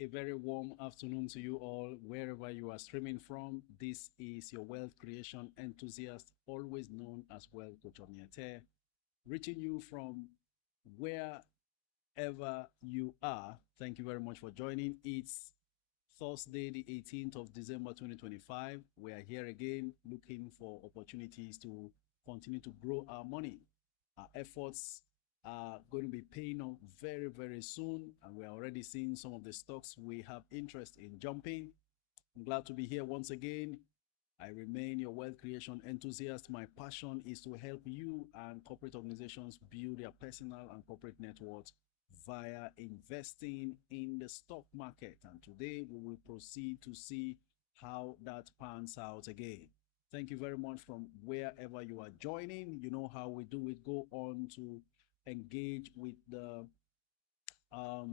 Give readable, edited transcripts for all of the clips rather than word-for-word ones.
A very warm afternoon to you all, wherever you are streaming from. This is your wealth creation enthusiast, always known as Wealth Coach Oniete, reaching you from wherever you are. Thank you very much for joining. It's Thursday, the 18th of December 2025. We are here again looking for opportunities to continue to grow our money. Our efforts are going to be paying off very, very soon, and we're already seeing some of the stocks we have interest in jumping. I'm glad to be here once again. I remain your wealth creation enthusiast. My passion is to help you and corporate organizations build their personal and corporate net worth via investing in the stock market. And today we will proceed to see how that pans out again. Thank you very much from wherever you are joining. You know how we do it. Go on to engage with the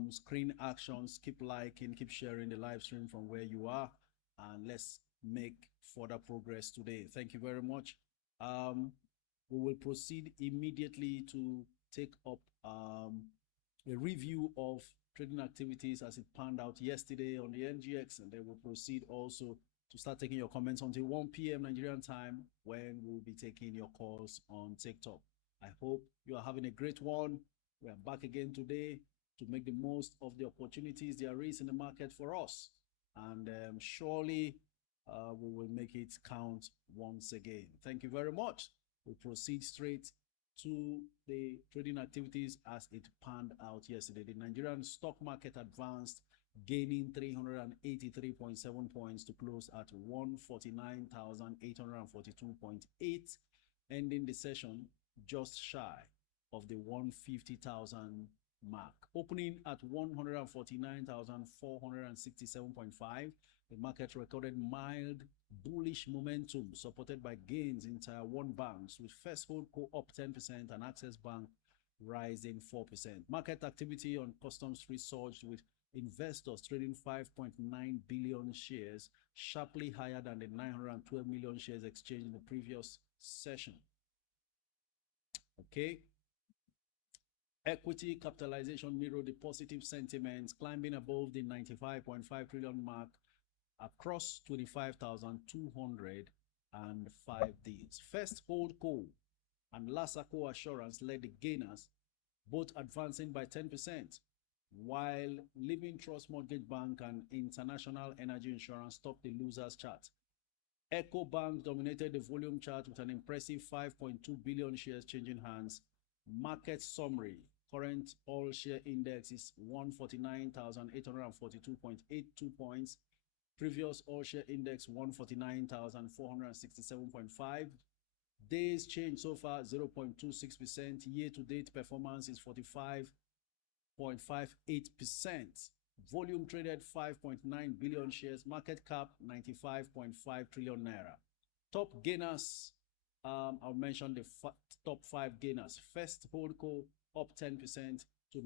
screen actions. Keep liking, keep sharing the live stream from where you are, and let's make further progress today. Thank you very much. We will proceed immediately to take up a review of trading activities as it panned out yesterday on the NGX, and then we'll proceed also to start taking your comments until 1 p.m. Nigerian time, when we'll be taking your calls on TikTok. I hope you are having a great one. We are back again today to make the most of the opportunities there is in the market for us. And surely we will make it count once again. Thank you very much. We'll proceed straight to the trading activities as it panned out yesterday. The Nigerian stock market advanced, gaining 383.7 points to close at 149,842.8, ending the session just shy of the 150,000 mark. Opening at 149,467.5, the market recorded mild bullish momentum supported by gains in Tier 1 banks, with First Holdco up 10% and Access Bank rising 4%. Market activity on Custom Street surged, with investors trading 5.9 billion shares, sharply higher than the 912 million shares exchanged in the previous session. Okay. Equity capitalization mirrored the positive sentiments, climbing above the 95.5 trillion mark across 25,205 deals. First Holdco and Lasaco Assurance led the gainers, both advancing by 10%, while Living Trust Mortgage Bank and International Energy Insurance topped the losers chart. Eco Bank dominated the volume chart with an impressive 5.2 billion shares changing hands. Market summary: current all share index is 149,842.82 points. Previous all share index 149,467.5. Days change so far 0.26%. Year to date performance is 45.58%. Volume traded 5.9 billion shares. Market cap 95.5 trillion naira. Top gainers, I'll mention the top 5 gainers. First Holdco up 10% to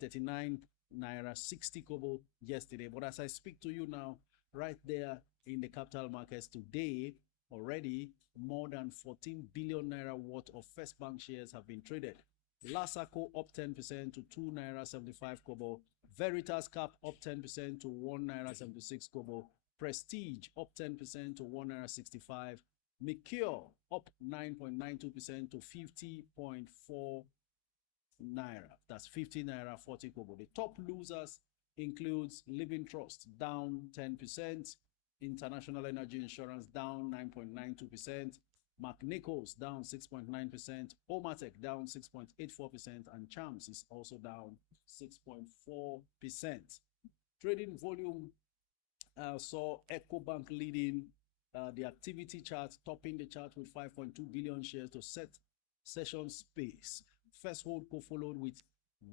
39 naira 60 kobo yesterday. But as I speak to you now, right there in the capital markets today, already more than 14 billion naira worth of First Bank shares have been traded. Lasaco up 10% to 2 naira 75 kobo. Veritas Cap up 10% to 1 naira 76 kobo. Prestige up 10% to 1 naira 65. Micure up 9.92% to 50.4 naira. That's 50 naira 40 kobo. The top losers includes Living Trust down 10%, International Energy Insurance down 9.92%, McNichols down 6.9%, Omatech down 6.84%, and Chams is also down 6.4%. Trading volume saw EcoBank leading the activity chart, topping the chart with 5.2 billion shares to set session space. First Holdco followed with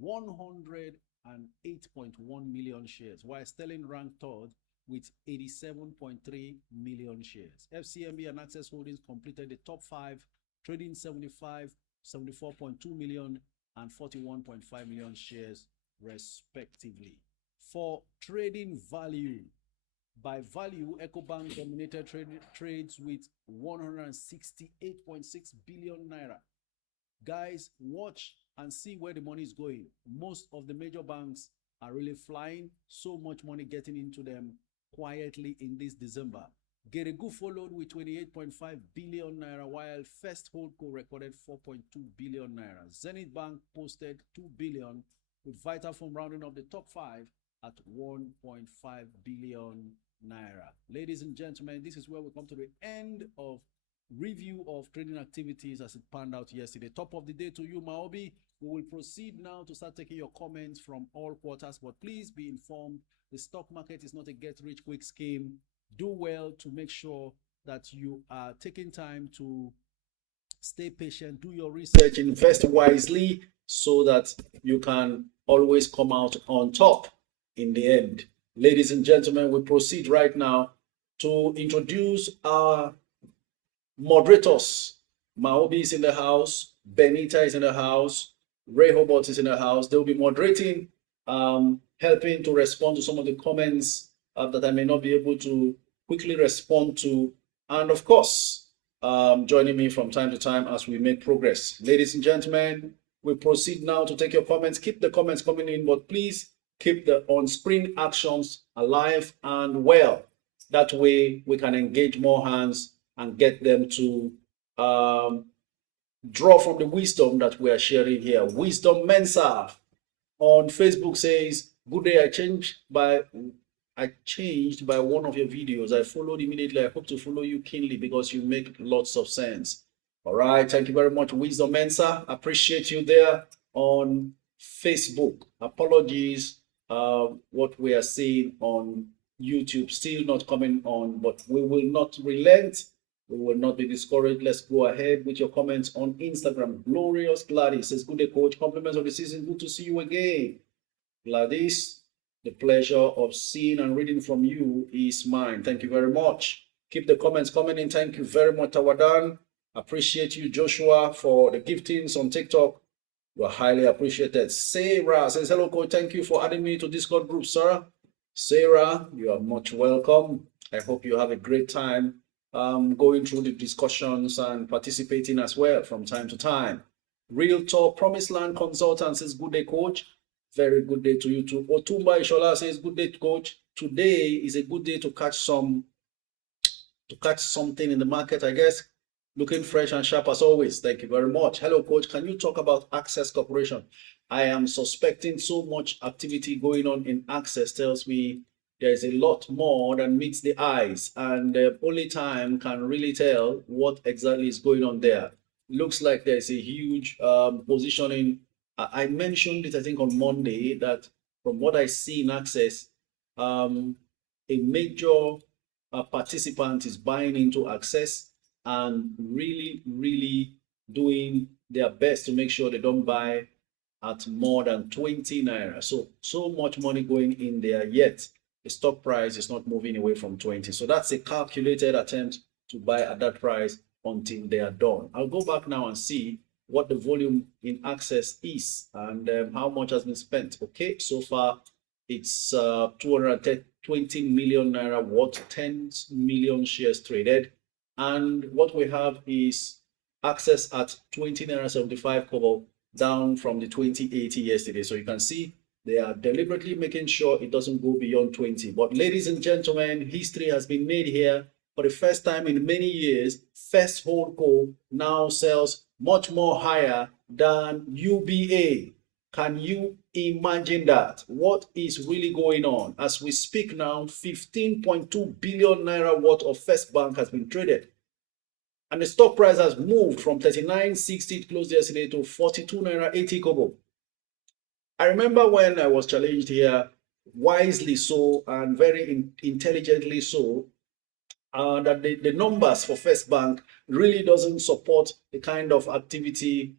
108.1 million shares, while Sterling ranked third with 87.3 million shares. FCMB and Access Holdings completed the top 5, trading 74.2 million and 41.5 million shares respectively. For trading value, by value, EcoBank dominated trades with 168.6 billion naira. Guys, watch and see where the money is going. Most of the major banks are really flying. So much money getting into them quietly in this December. Geregu followed with 28.5 billion naira, while First Holdco recorded 4.2 billion naira. Zenith Bank posted 2 billion, with Vitafoam rounding up the top five at 1.5 billion naira. Ladies and gentlemen, this is where we come to the end of review of trading activities as it panned out yesterday. Top of the day to you, Maobi. We will proceed now to start taking your comments from all quarters, but please be informed the stock market is not a get-rich-quick scheme. Do well to make sure that you are taking time to stay patient, do your research, invest wisely so that you can always come out on top in the end. Ladies and gentlemen, we proceed right now to introduce our moderators. Maobi is in the house, Benita is in the house, Ray Hobart is in the house. They'll be moderating, helping to respond to some of the comments that I may not be able to quickly respond to. And of course, joining me from time to time as we make progress. Ladies and gentlemen, we proceed now to take your comments. Keep the comments coming in, but please keep the on-screen actions alive and well. That way we can engage more hands and get them to draw from the wisdom that we are sharing here. Wisdom Mensa on Facebook says, good day, I changed by one of your videos. I followed immediately. I hope to follow you keenly because you make lots of sense. All right. Thank you very much, Wisdom Mensa. Appreciate you there on Facebook. Apologies. What we are seeing on YouTube still not coming on, but we will not relent. We will not be discouraged. Let's go ahead with your comments on Instagram. Glorious Gladys says, good day, coach. Compliments of the season. Good to see you again. Gladys, the pleasure of seeing and reading from you is mine. Thank you very much. Keep the comments coming in. Thank you very much, Tawadan. Appreciate you, Joshua, for the giftings on TikTok. You are highly appreciated. Sarah says, hello, coach. Thank you for adding me to Discord group, sir. Sarah, you are much welcome. I hope you have a great time going through the discussions and participating as well from time to time. Real Talk Promised Land Consultant says, good day, coach. Very good day to you too. Otumba Ishola says, good day, coach. Today is a good day to catch something in the market, I guess. Looking fresh and sharp as always. Thank you very much. Hello, coach. Can you talk about Access Corporation? I am suspecting so much activity going on in Access tells me there's a lot more than meets the eyes, and only time can really tell what exactly is going on there. Looks like there's a huge positioning. I mentioned it, I think, on Monday, that from what I see in Access, a major participant is buying into Access and really doing their best to make sure they don't buy at more than 20 naira. So much money going in there, yet the stock price is not moving away from 20. So that's a calculated attempt to buy at that price until they are done. I'll go back now and see what the volume in Access is and how much has been spent. Okay, so far it's 220 million naira worth, 10 million shares traded. And what we have is Access at 20 naira 75 kobo, down from the 2080 yesterday. So you can see they are deliberately making sure it doesn't go beyond 20. But ladies and gentlemen, history has been made here. For the first time in many years, First Holdco now sells much more higher than UBA. Can you imagine that? What is really going on? As we speak now, 15.2 billion naira worth of First Bank has been traded. And the stock price has moved from 39.60 it closed yesterday to 42 naira 80 kobo. I remember when I was challenged here, wisely so and very intelligently so, that the numbers for First Bank really doesn't support the kind of activity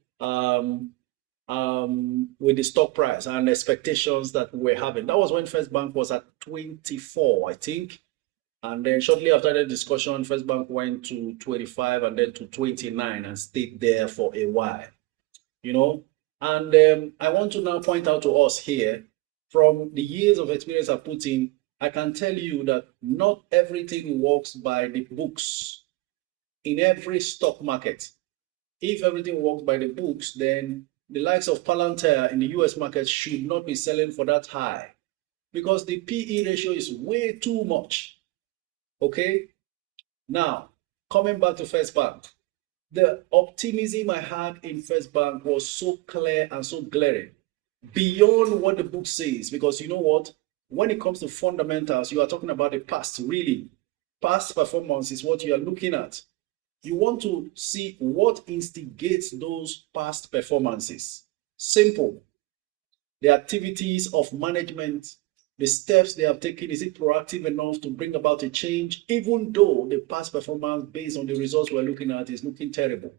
with the stock price and expectations that we're having. That was when First Bank was at 24, I think. And then shortly after the discussion, First Bank went to 25 and then to 29 and stayed there for a while, you know. And I want to now point out to us here, from the years of experience I put in, I can tell you that not everything works by the books in every stock market. If everything works by the books, then the likes of Palantir in the US market should not be selling for that high because the PE ratio is way too much. Okay? Now, coming back to First Bank, the optimism I had in First Bank was so clear and so glaring beyond what the book says. Because you know what? When it comes to fundamentals, you are talking about the past, really. Past performance is what you are looking at. You want to see what instigates those past performances. Simple. The activities of management, the steps they have taken, is it proactive enough to bring about a change, even though the past performance based on the results we're looking at is looking terrible?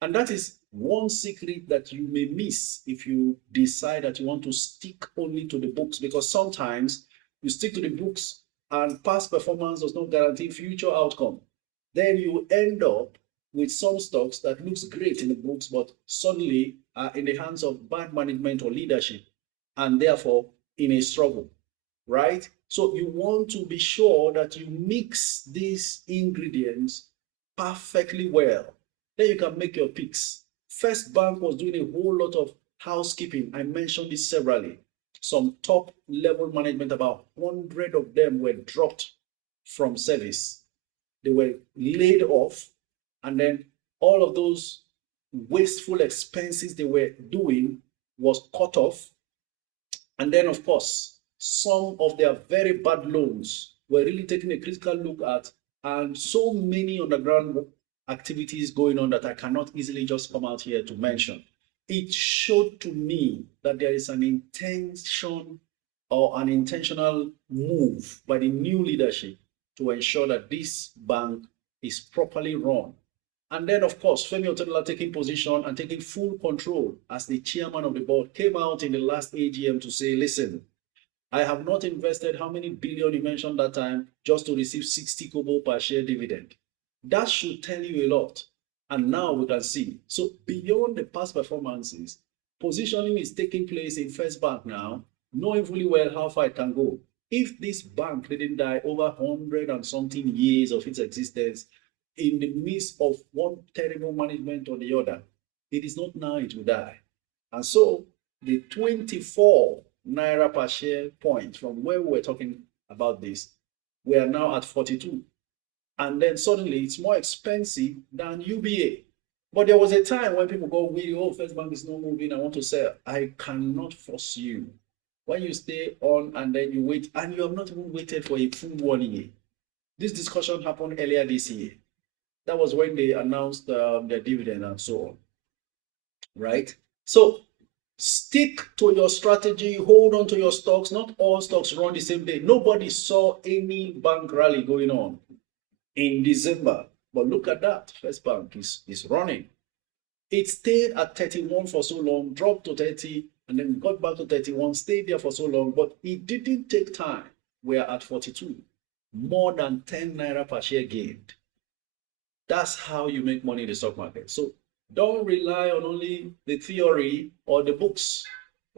And that is one secret that you may miss if you decide that you want to stick only to the books, because sometimes you stick to the books and past performance does not guarantee future outcome. Then you end up with some stocks that looks great in the books, but suddenly are in the hands of bad management or leadership, and therefore in a struggle, right? So you want to be sure that you mix these ingredients perfectly well. Then you can make your picks. First Bank was doing a whole lot of housekeeping. I mentioned this severally. Some top level management, about 100 of them were dropped from service. They were laid off, and then all of those wasteful expenses they were doing was cut off. And then, of course, some of their very bad loans were really taking a critical look at, and so many underground activities going on that I cannot easily just come out here to mention. It showed to me that there is an intention or an intentional move by the new leadership to ensure that this bank is properly run. And then, of course, Femi Otedola taking position and taking full control as the chairman of the board came out in the last AGM to say, listen, I have not invested how many billion you mentioned that time just to receive 60 kobo per share dividend. That should tell you a lot. And now we can see. So beyond the past performances, positioning is taking place in First Bank now, knowing fully well how far it can go. If this bank didn't die over 100 and something years of its existence in the midst of one terrible management or the other, it is not now it will die. And so the 24 naira per share point from where we were talking about this, we are now at 42. And then suddenly it's more expensive than UBA. But there was a time when people go, oh, First Bank is not moving, I want to sell. I cannot force you. When you stay on and then you wait, and you have not even waited for a full 1 year. This discussion happened earlier this year. That was when they announced their dividend and so on, right? So stick to your strategy, hold on to your stocks. Not all stocks run the same day. Nobody saw any bank rally going on in December. But look at that. First Bank is running. It stayed at 31 for so long, dropped to 30, and then got back to 31, stayed there for so long, but it didn't take time. We are at 42. More than 10 naira per share gained. That's how you make money in the stock market. So don't rely on only the theory or the books.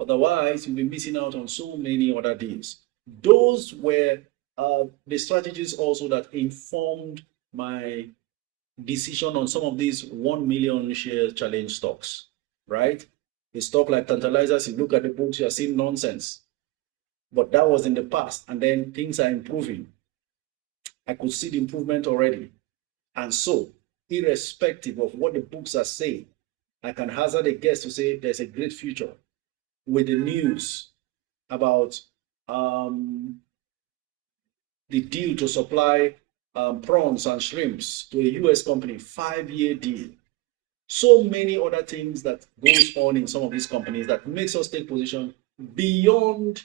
Otherwise, you'll be missing out on so many other deals. Those were the strategies also that informed my decision on some of these 1 million share challenge stocks, right? A stock like Tantalizers, you look at the books, you're seeing nonsense. But that was in the past, and then things are improving. I could see the improvement already. And so, irrespective of what the books are saying, I can hazard a guess to say there's a great future with the news about the deal to supply prawns and shrimps to a US company, 5-year deal. So many other things that goes on in some of these companies that makes us take position beyond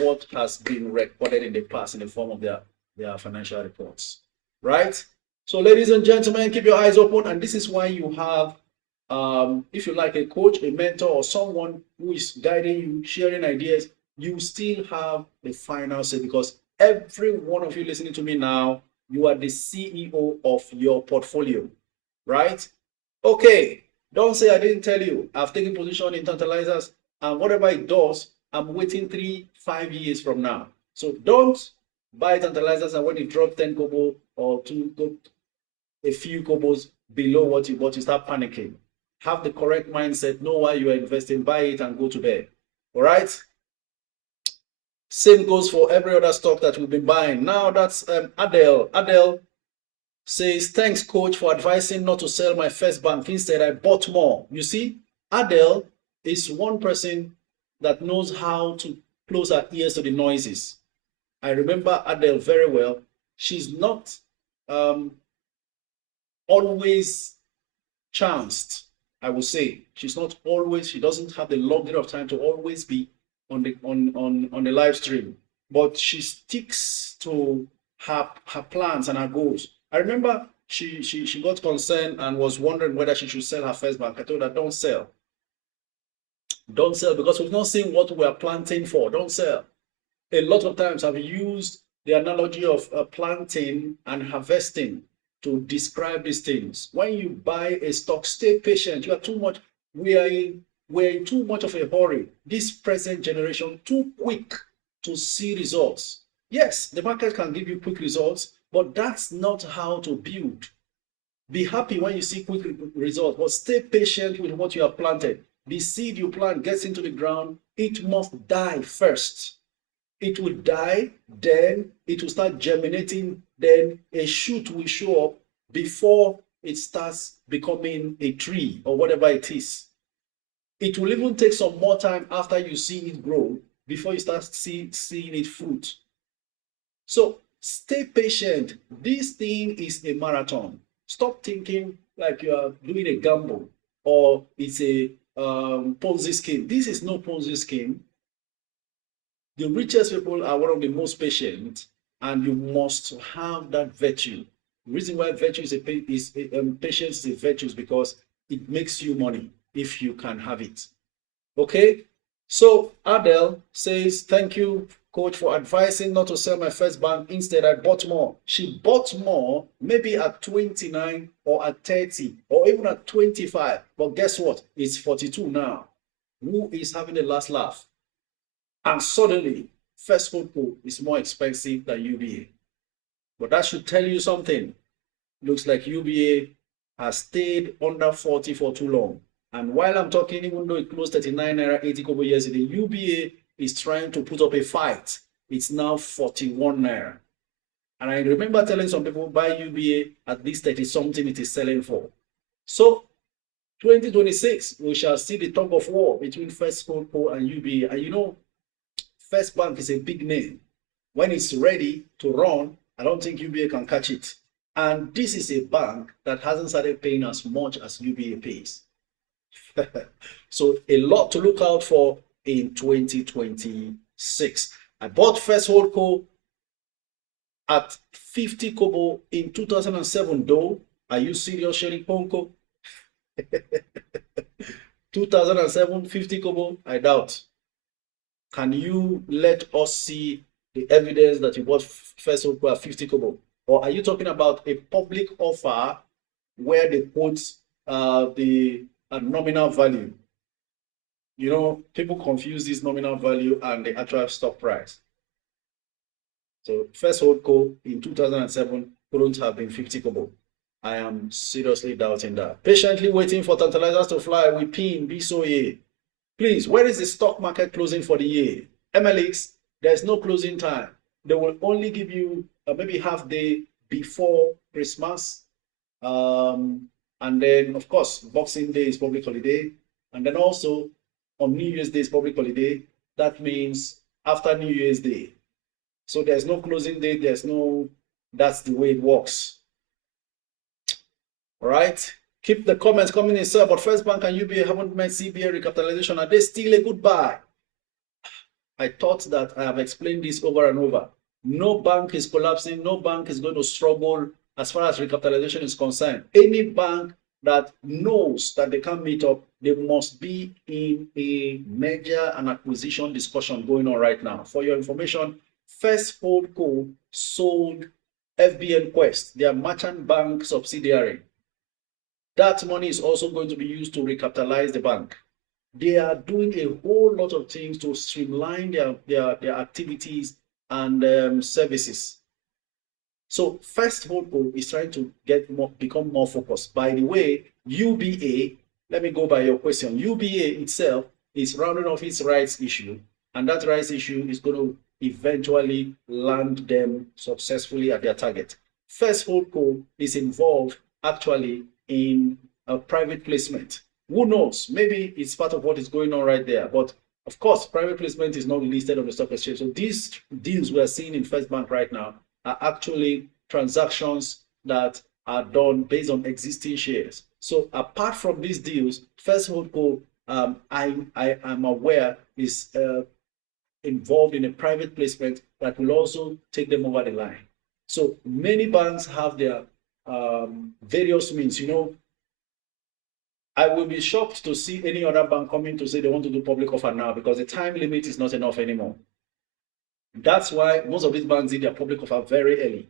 what has been recorded in the past in the form of their financial reports, right? So ladies and gentlemen, keep your eyes open. And this is why you have, if you like, a coach, a mentor, or someone who is guiding you, sharing ideas, you still have the final say, because every one of you listening to me now, you are the CEO of your portfolio, right? Okay, don't say I didn't tell you. I've taken position in Tantalizers, and whatever it does, I'm waiting 3-5 years from now. So don't buy Tantalizers, and when it drops 10 kobo or a few kobos below what you bought, you start panicking. have the correct mindset, know why you are investing, buy it and go to bed. All right. Same goes for every other stock that we've been buying. Now that's Adele. Adele says, thanks, coach, for advising not to sell my first bank. Instead, I bought more. You see, Adele is one person that knows how to close her ears to the noises. I remember Adele very well. She's not always chanced, I would say. She's not always, she doesn't have the luxury of time to always be on the live stream, but she sticks to her plans and her goals. I remember she got concerned and was wondering whether she should sell her first bank. I told her, don't sell. Don't sell, because we've not seen what we are planting for. Don't sell. A lot of times I've used the analogy of planting and harvesting to describe these things. When you buy a stock, stay patient. You are too much, we're in too much of a hurry. This present generation, too quick to see results. Yes, the market can give you quick results, but that's not how to build. Be happy when you see quick results, but stay patient with what you have planted. The seed you plant gets into the ground, it must die first. It will die, then it will start germinating, then a shoot will show up before it starts becoming a tree or whatever it is. It will even take some more time after you see it grow before you start seeing it fruit. So stay patient. This thing is a marathon. Stop thinking like you are doing a gamble or it's a Ponzi scheme. This is no Ponzi scheme. The richest people are one of the most patient, and you must have that virtue. The reason why virtue is patience is a virtue is because it makes you money if you can have it. Okay, so Adele says, thank you, coach, for advising not to sell my first bank. Instead, I bought more. She bought more, maybe at 29 or at 30 or even at 25. But guess what? It's 42 now. Who is having the last laugh? And suddenly, First Holdco is more expensive than UBA. But that should tell you something. Looks like UBA has stayed under 40 for too long. And while I'm talking, even though it closed 39 naira 80 kobo yesterday, UBA is trying to put up a fight. It's now 41 naira. And I remember telling some people, buy UBA at least 30 something it is selling for. So 2026, we shall see the tug of war between First Holdco and UBA. And you know, First Bank is a big name. When it's ready to run, I don't think UBA can catch it. And this is a bank that hasn't started paying as much as UBA pays. So a lot to look out for in 2026. I bought First Holdco at 50 kobo in 2007 though. Are you serious, Sherry Ponko? 2007, 50 kobo? I doubt. Can you let us see the evidence that you bought First Holdco at 50 kobo? Or are you talking about a public offer where they put the nominal value? You know, people confuse this nominal value and the actual stock price. So First Holdco in 2007 couldn't have been 50 kobo. I am seriously doubting that. Patiently waiting for tantalizers to fly with PIN, BSOA. Please, where is the stock market closing for the year? MLX, there's no closing time. They will only give you maybe half day before Christmas. And then, of course, Boxing Day is public holiday. And then also, on New Year's Day is public holiday. That means after New Year's Day. So there's no closing date. That's the way it works. All right. Keep the comments coming in, sir. But First Bank and UBA haven't met CBA recapitalization. Are they still a good buy? I thought that I have explained this over and over. No bank is collapsing. No bank is going to struggle as far as recapitalization is concerned. Any bank that knows that they can't meet up, they must be in a merger and acquisition discussion going on right now. For your information, First Holdco sold FBN Quest, their merchant bank subsidiary. That money is also going to be used to recapitalize the bank. They are doing a whole lot of things to streamline their activities and services. So First Holdco is trying to become more focused. By the way, UBA let me go by your question. UBA itself is rounding off its rights issue, and that rights issue is going to eventually land them successfully at their target. First Holdco is involved actually in a private placement. Who knows? Maybe it's part of what is going on right there. But of course, private placement is not listed on the stock exchange. So these deals we are seeing in First Bank right now are actually transactions that are done based on existing shares. So apart from these deals, First Holdco, I am aware, is involved in a private placement that will also take them over the line. So many banks have their various means. You know, I will be shocked to see any other bank coming to say they want to do public offer now, because the time limit is not enough anymore. That's why most of these banks did their public offer very early.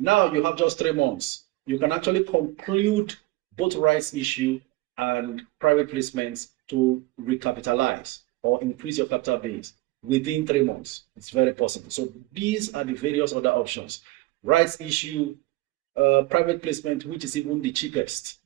Now you have just 3 months. You can actually conclude both rights issue and private placements to recapitalize or increase your capital base within 3 months. It's very possible. So these are the various other options. Rights issue, private placement, which is even the cheapest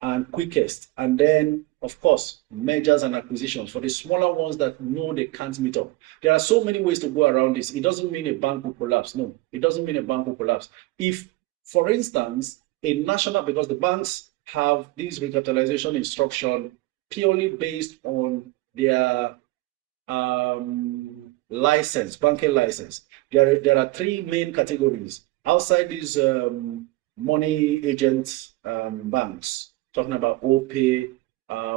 and quickest, and then of course mergers and acquisitions for the smaller ones that know they can't meet up. There are so many ways to go around this. It doesn't mean a bank will collapse. No, it doesn't mean a bank will collapse. If, for instance, a national, because the banks have this recapitalization instruction purely based on their license, banking license. There are 3 main categories outside these money agent banks. Talking about OPay,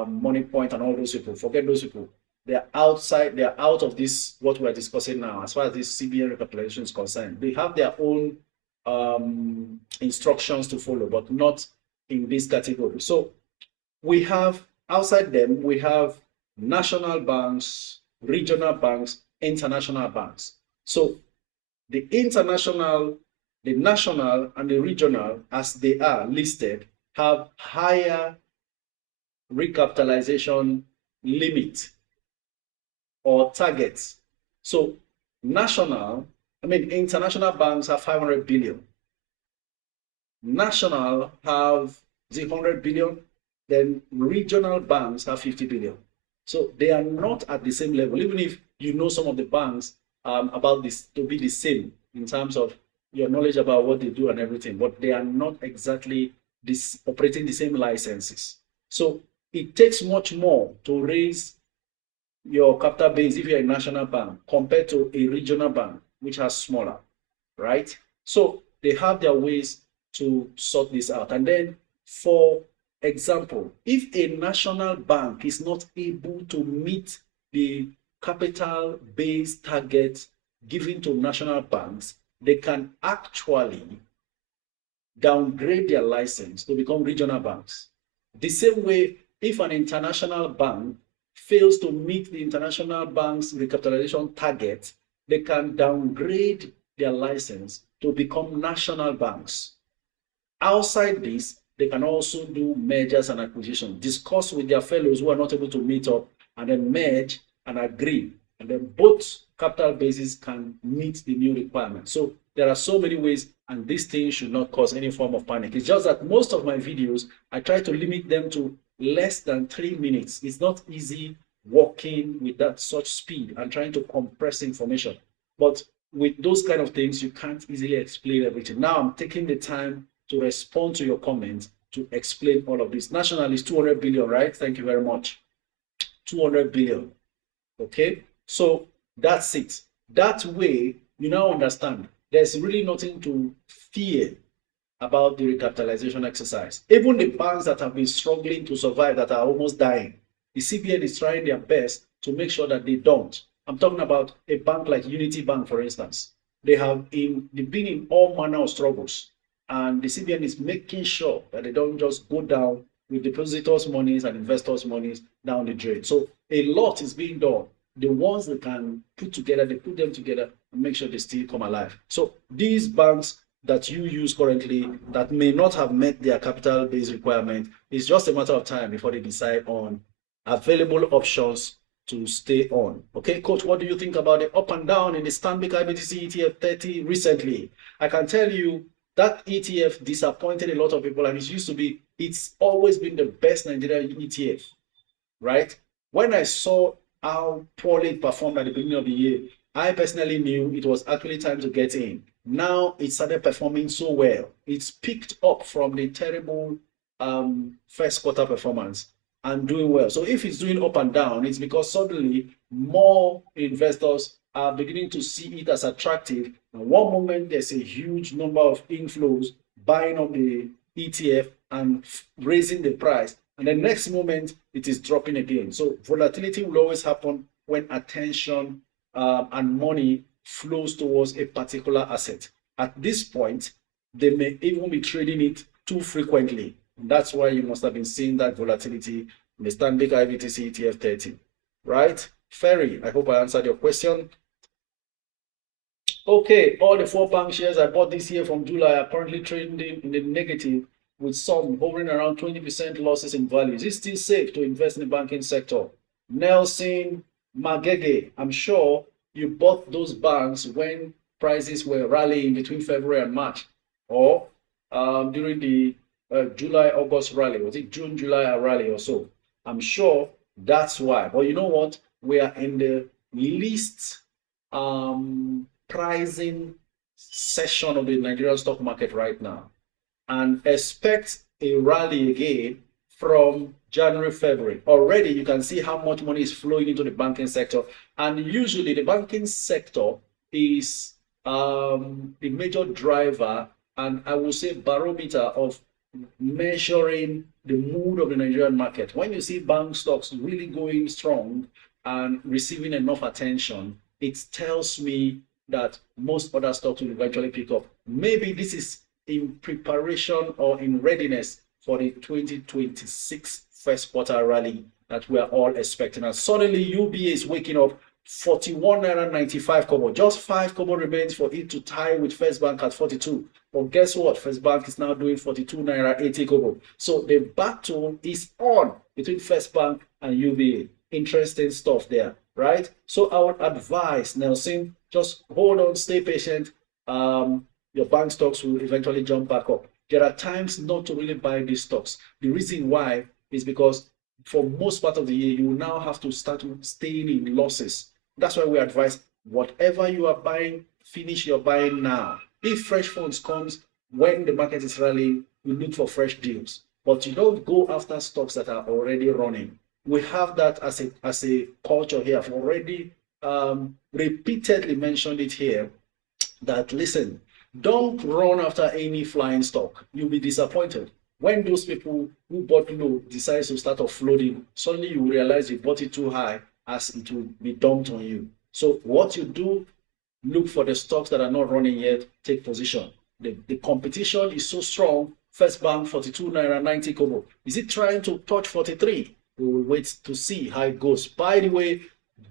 Money Point, and all those people. Forget those people. They're outside. They're out of this, what we're discussing now, as far as this CBN recapitalization is concerned. They have their own instructions to follow, but not in this category. So we have, outside them, we have national banks, regional banks, international banks. So the international, the national, and the regional, as they are listed, have higher recapitalization limit or targets. So international banks have 500 billion. National have 100 billion. Then regional banks have 50 billion. So they are not at the same level, even if you know some of the banks about this to be the same in terms of your knowledge about what they do and everything, but they are not exactly operating the same licenses. So it takes much more to raise your capital base if you're a national bank compared to a regional bank, which has smaller, right? So they have their ways to sort this out. And then, for example, if a national bank is not able to meet the capital base target given to national banks, they can actually downgrade their license to become regional banks. The same way, if an international bank fails to meet the international bank's recapitalization target, they can downgrade their license to become national banks. Outside this, they can also do mergers and acquisitions, discuss with their fellows who are not able to meet up, and then merge and agree. And then both capital bases can meet the new requirements. So there are so many ways, and this thing should not cause any form of panic. It's just that most of my videos, I try to limit them to less than 3 minutes. It's not easy working with that such speed and trying to compress information. But with those kind of things, you can't easily explain everything. Now I'm taking the time to respond to your comments to explain all of this. National is 200 billion, right? Thank you very much. 200 billion. Okay, so that's it. That way, you now understand there's really nothing to fear about the recapitalization exercise. Even the banks that have been struggling to survive, that are almost dying, the CBN is trying their best to make sure that they don't. I'm talking about a bank like Unity Bank, for instance. They've been in all manner of struggles, and the CBN is making sure that they don't just go down with depositors' monies and investors' monies down the drain. So a lot is being done. The ones that can put together, they put them together and make sure they still come alive. So these banks that you use currently that may not have met their capital base requirement, it's just a matter of time before they decide on available options to stay on. Okay, Coach, what do you think about the up and down in the Stanbic IBTC ETF 30 recently? I can tell you That ETF disappointed a lot of people, and it's always been the best Nigerian ETF, right? When I saw how poorly it performed at the beginning of the year, I personally knew it was actually time to get in. Now it started performing so well. It's picked up from the terrible first quarter performance and doing well. So if it's doing up and down, it's because suddenly more investors are beginning to see it as attractive. And one moment there's a huge number of inflows buying up the ETF and raising the price. And the next moment it is dropping again. So volatility will always happen when attention and money flows towards a particular asset. At this point, they may even be trading it too frequently. And that's why you must have been seeing that volatility in the Stanbic IBTC ETF 30, right? Ferry, I hope I answered your question. Okay, all the 4 bank shares I bought this year from July are currently trading in the negative, with some hovering around 20% losses in value. Is it still safe to invest in the banking sector? Nelson Magege, I'm sure you bought those banks when prices were rallying between February and March, or during the July-August rally. Was it June, July rally or so? I'm sure that's why. But you know what? We are in the least pricing session of the Nigerian stock market right now, and expect a rally again from January, February. Already you can see how much money is flowing into the banking sector, and usually the banking sector is the major driver, and I will say barometer of measuring the mood of the Nigerian market. When you see bank stocks really going strong and receiving enough attention, it tells me that most other stocks will eventually pick up. Maybe this is in preparation or in readiness for the 2026 first quarter rally that we are all expecting. And suddenly UBA is waking up 41 naira 95 kobo. Just 5 kobo remains for it to tie with First Bank at 42. But guess what? First Bank is now doing 42 naira 80 kobo. So the battle is on between First Bank and UBA. Interesting stuff there, right? So I would advise Nelson, just hold on, stay patient. Your bank stocks will eventually jump back up. There are times not to really buy these stocks. The reason why is because for most part of the year, you will now have to start staying in losses. That's why we advise whatever you are buying, finish your buying now. If fresh funds comes when the market is rallying, you look for fresh deals. But you don't go after stocks that are already running. We have that as a culture here. I've already repeatedly mentioned it here that, listen, don't run after any flying stock. You'll be disappointed. When those people who bought low decide to start offloading, suddenly you realize you bought it too high, as it will be dumped on you. So what you do, look for the stocks that are not running yet, take position. The competition is so strong. First Bank 42 naira 90 kobo. Is it trying to touch 43? We will wait to see how it goes. By the way,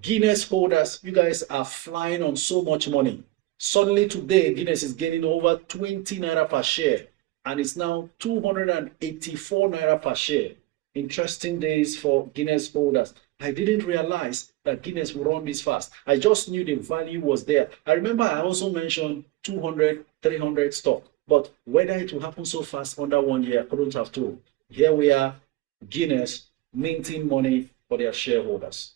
Guinness holders, you guys are flying on so much money. Suddenly today, Guinness is getting over 20 naira per share, and it's now 284 naira per share. Interesting days for Guinness holders. I didn't realize that Guinness would run this fast. I just knew the value was there. I remember I also mentioned 200, 300 stock, but whether it will happen so fast under 1 year, I couldn't have told. Here we are, Guinness minting money for their shareholders.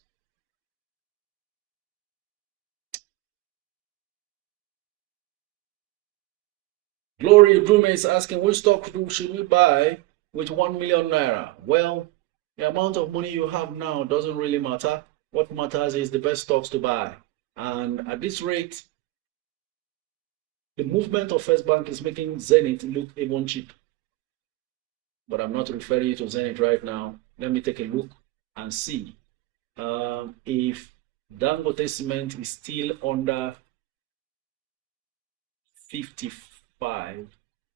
Glory Udume is asking, which stock should we buy with 1 million naira? Well, the amount of money you have now doesn't really matter. What matters is the best stocks to buy. And at this rate, the movement of First Bank is making Zenith look even cheap. But I'm not referring you to Zenith right now. Let me take a look and see if Dangote Cement is still under 55,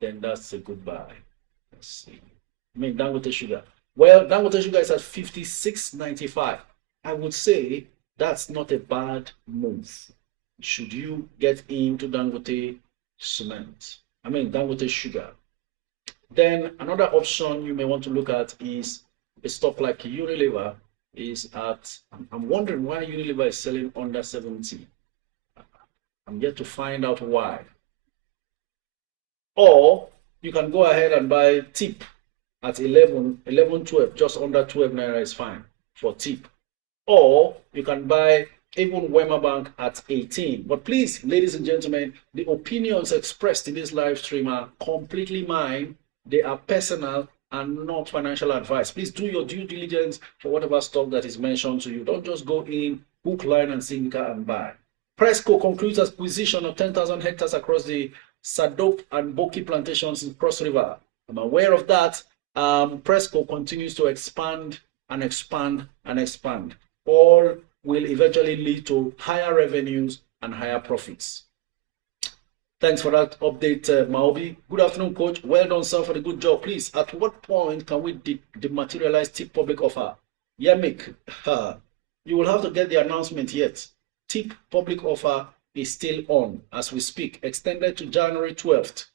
then that's a good buy. Let's see. I mean, Dangote Sugar. Well, Dangote Sugar is at 56.95. I would say that's not a bad move. Should you get into Dangote Cement? I mean, Dangote Sugar. Then another option you may want to look at is a stock like Unilever is at, I'm wondering why Unilever is selling under 70. I'm yet to find out why. Or you can go ahead and buy tip at 11, 11, 12, just under 12 naira is fine for tip. Or you can buy even Wema Bank at 18. But please, ladies and gentlemen, the opinions expressed in this live stream are completely mine. They are personal and not financial advice. Please do your due diligence for whatever stock that is mentioned to you. Don't just go in, hook, line, and sinker and buy. Presco concludes acquisition of 10,000 hectares across the Sadop and Boki plantations in Cross River. I'm aware of that. Presco continues to expand and expand and expand. All will eventually lead to higher revenues and higher profits. Thanks for that update, Maobi. Good afternoon, Coach. Well done, sir, for the good job. Please, at what point can we dematerialize tip public offer? Yemik, you will have to get the announcement yet. Tip public offer is still on as we speak, extended to January 12th.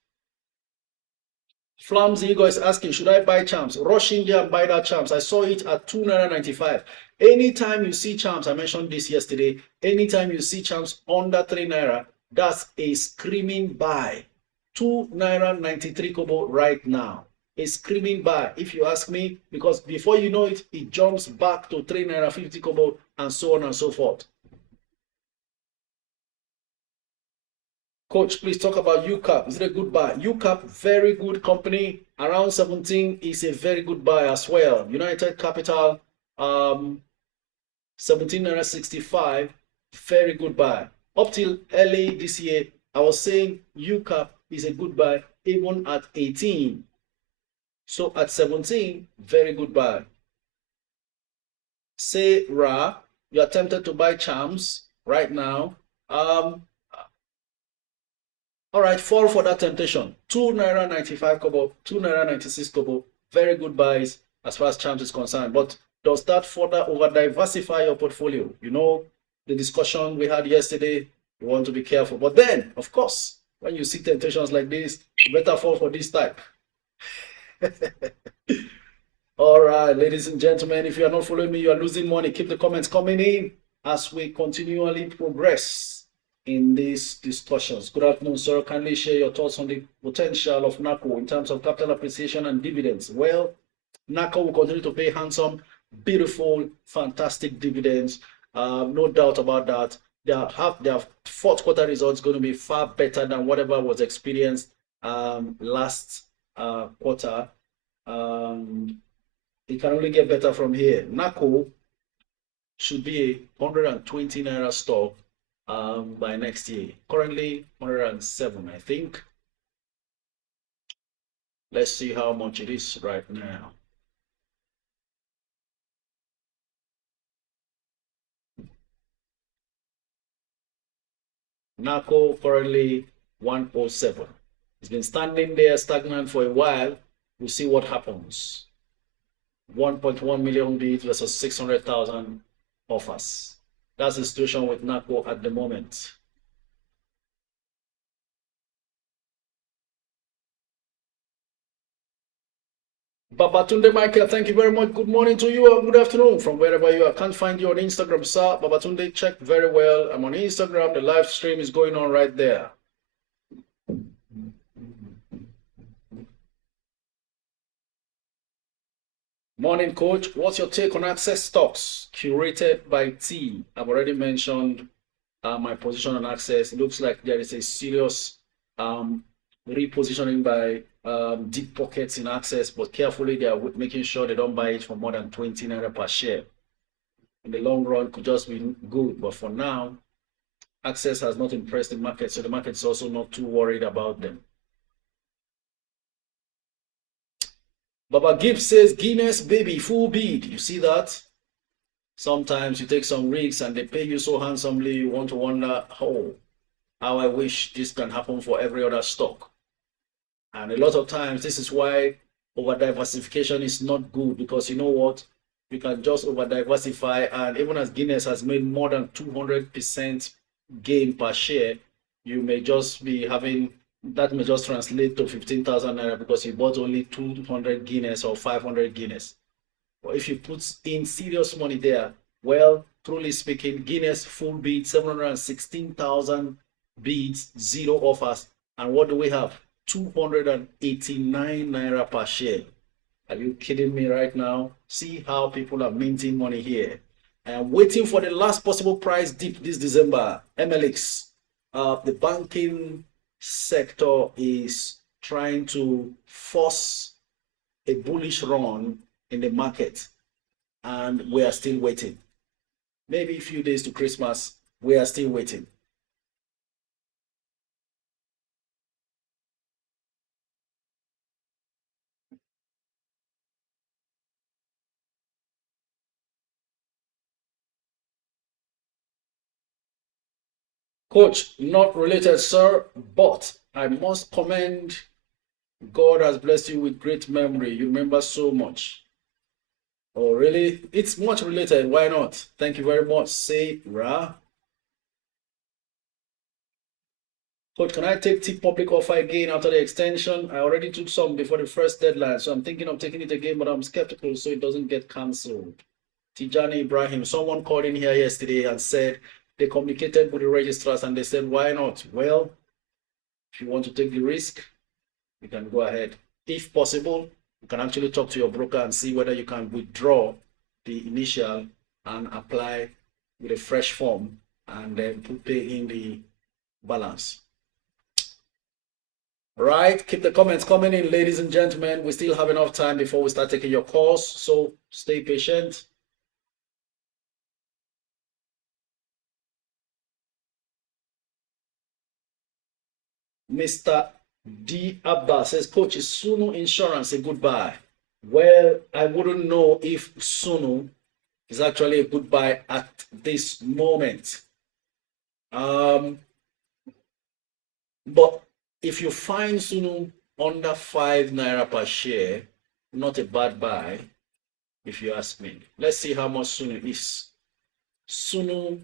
Flams Ego is asking, should I buy Champs? Rush India and buy that Champs. I saw it at 2.95. Anytime you see Champs, I mentioned this yesterday, anytime you see Champs under 3 naira, that's a screaming buy. 2.93 kobo right now. A screaming buy, if you ask me, because before you know it, it jumps back to 3 naira 50 kobo and so on and so forth. Coach, please talk about UCAP. Is it a good buy? UCAP, very good company. Around 17 is a very good buy as well. United Capital, 17.65, very good buy. Up till early this year, I was saying UCAP is a good buy even at 18. So at 17, very good buy. Say Ra, you are tempted to buy Champs right now. All right, fall for that temptation. 2.95 kobo, 2.96 kobo, very good buys as far as Champs is concerned. But does that further over diversify your portfolio? You know, the discussion we had yesterday, you want to be careful. But then, of course, when you see temptations like this, you better fall for this type. All right, ladies and gentlemen, if you are not following me, you are losing money. Keep the comments coming in as we continually progress in these discussions. Good afternoon, sir. Kindly share your thoughts on the potential of NACO in terms of capital appreciation and dividends. Well, NACO will continue to pay handsome, beautiful, fantastic dividends. No doubt about that. Their fourth quarter results going to be far better than whatever was experienced last quarter. It can only get better from here. NACO should be a 120 naira stock by next year. Currently 107, I think. Let's see how much it is right now. NACO currently 107. It's been standing there stagnant for a while. We'll see what happens. 1.1 million bids versus 600,000 offers. That's the situation with NACO at the moment. Babatunde Michael, thank you very much. Good morning to you or good afternoon from wherever you are. Can't find you on Instagram, sir. Babatunde, check very well. I'm on Instagram. The live stream is going on right there. Morning, coach. What's your take on Access stocks curated by T? I've already mentioned my position on Access. It looks like there is a serious repositioning by deep pockets in Access, but carefully they are making sure they don't buy it for more than 20 naira per share. In the long run, could just be good, but for now, Access has not impressed the market, so the market is also not too worried about them. Baba Gibbs says Guinness baby full bid. You see that? Sometimes you take some risks and they pay you so handsomely, you want to wonder, oh, how I wish this can happen for every other stock. And a lot of times, this is why over diversification is not good, because you know what? You can just over diversify, and even as Guinness has made more than 200% gain per share, you may just be having, that may just translate to 15,000 naira because you bought only 200 Guinness or 500 Guinness. But if you put in serious money there, well, truly speaking, Guinness full bid, 716,000 bids, 0 offers. And what do we have? 289 naira per share. Are you kidding me right now? See how people are minting money here. I am waiting for the last possible price dip this December. MLX. The banking sector is trying to force a bullish run in the market, and we are still waiting. Maybe a few days to Christmas, we are still waiting. Coach, not related, sir, but I must commend God has blessed you with great memory. You remember so much. Oh, really? It's much related. Why not? Thank you very much. Say Ra. Coach, can I take T public offer again after the extension? I already took some before the first deadline, so I'm thinking of taking it again, but I'm skeptical so it doesn't get cancelled. Tijani Ibrahim, someone called in here yesterday and said they communicated with the registrars and they said, why not? Well, if you want to take the risk, you can go ahead. If possible, you can actually talk to your broker and see whether you can withdraw the initial and apply with a fresh form and then pay in the balance. Right, keep the comments coming in, ladies and gentlemen. We still have enough time before we start taking your calls, so stay patient. Mr. D. Abba says, Coach, is Sunu Insurance a good buy? Well, I wouldn't know if Sunu is actually a good buy at this moment. But if you find Sunu under 5 naira per share, not a bad buy, if you ask me. Let's see how much Sunu is. Sunu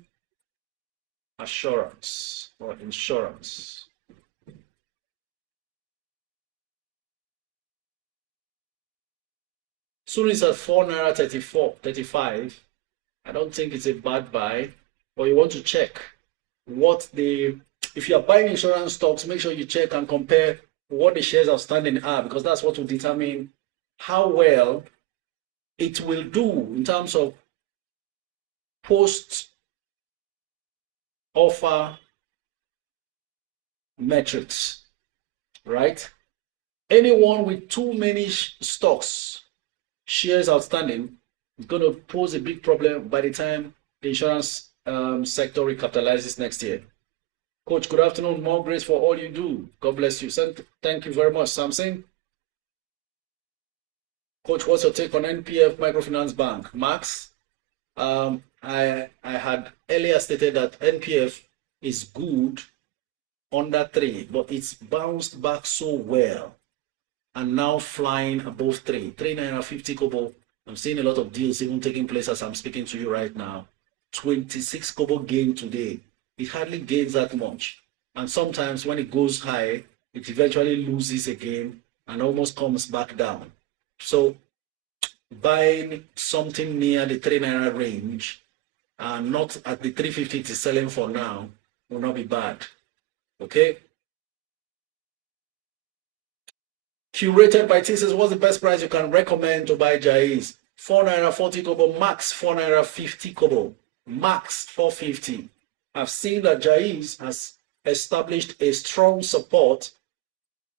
Assurance or Insurance. Sunu is at 4 naira 35. I don't think it's a bad buy, but you want to check what the, if you are buying insurance stocks, make sure you check and compare what the shares outstanding are, because that's what will determine how well it will do in terms of post offer metrics, right? Anyone with too many stocks, shares outstanding, is going to pose a big problem by the time the insurance sector recapitalizes next year. Coach, good afternoon. More grace for all you do. God bless you. Thank you very much, Samson. Coach, what's your take on NPF Microfinance Bank? Max, I had earlier stated that NPF is good under 3, but it's bounced back so well and now flying above 3. 3.50 kobo. I'm seeing a lot of deals even taking place as I'm speaking to you right now. 26 kobo gain today. It hardly gains that much. And sometimes when it goes high, it eventually loses again and almost comes back down. So buying something near the 3 naira range and not at the 350 it is selling for now will not be bad. Okay. Curated by T says, what's the best price you can recommend to buy Jais? 4 naira 40 kobo, max 4 naira 50 kobo, max 450. I've seen that Jais has established a strong support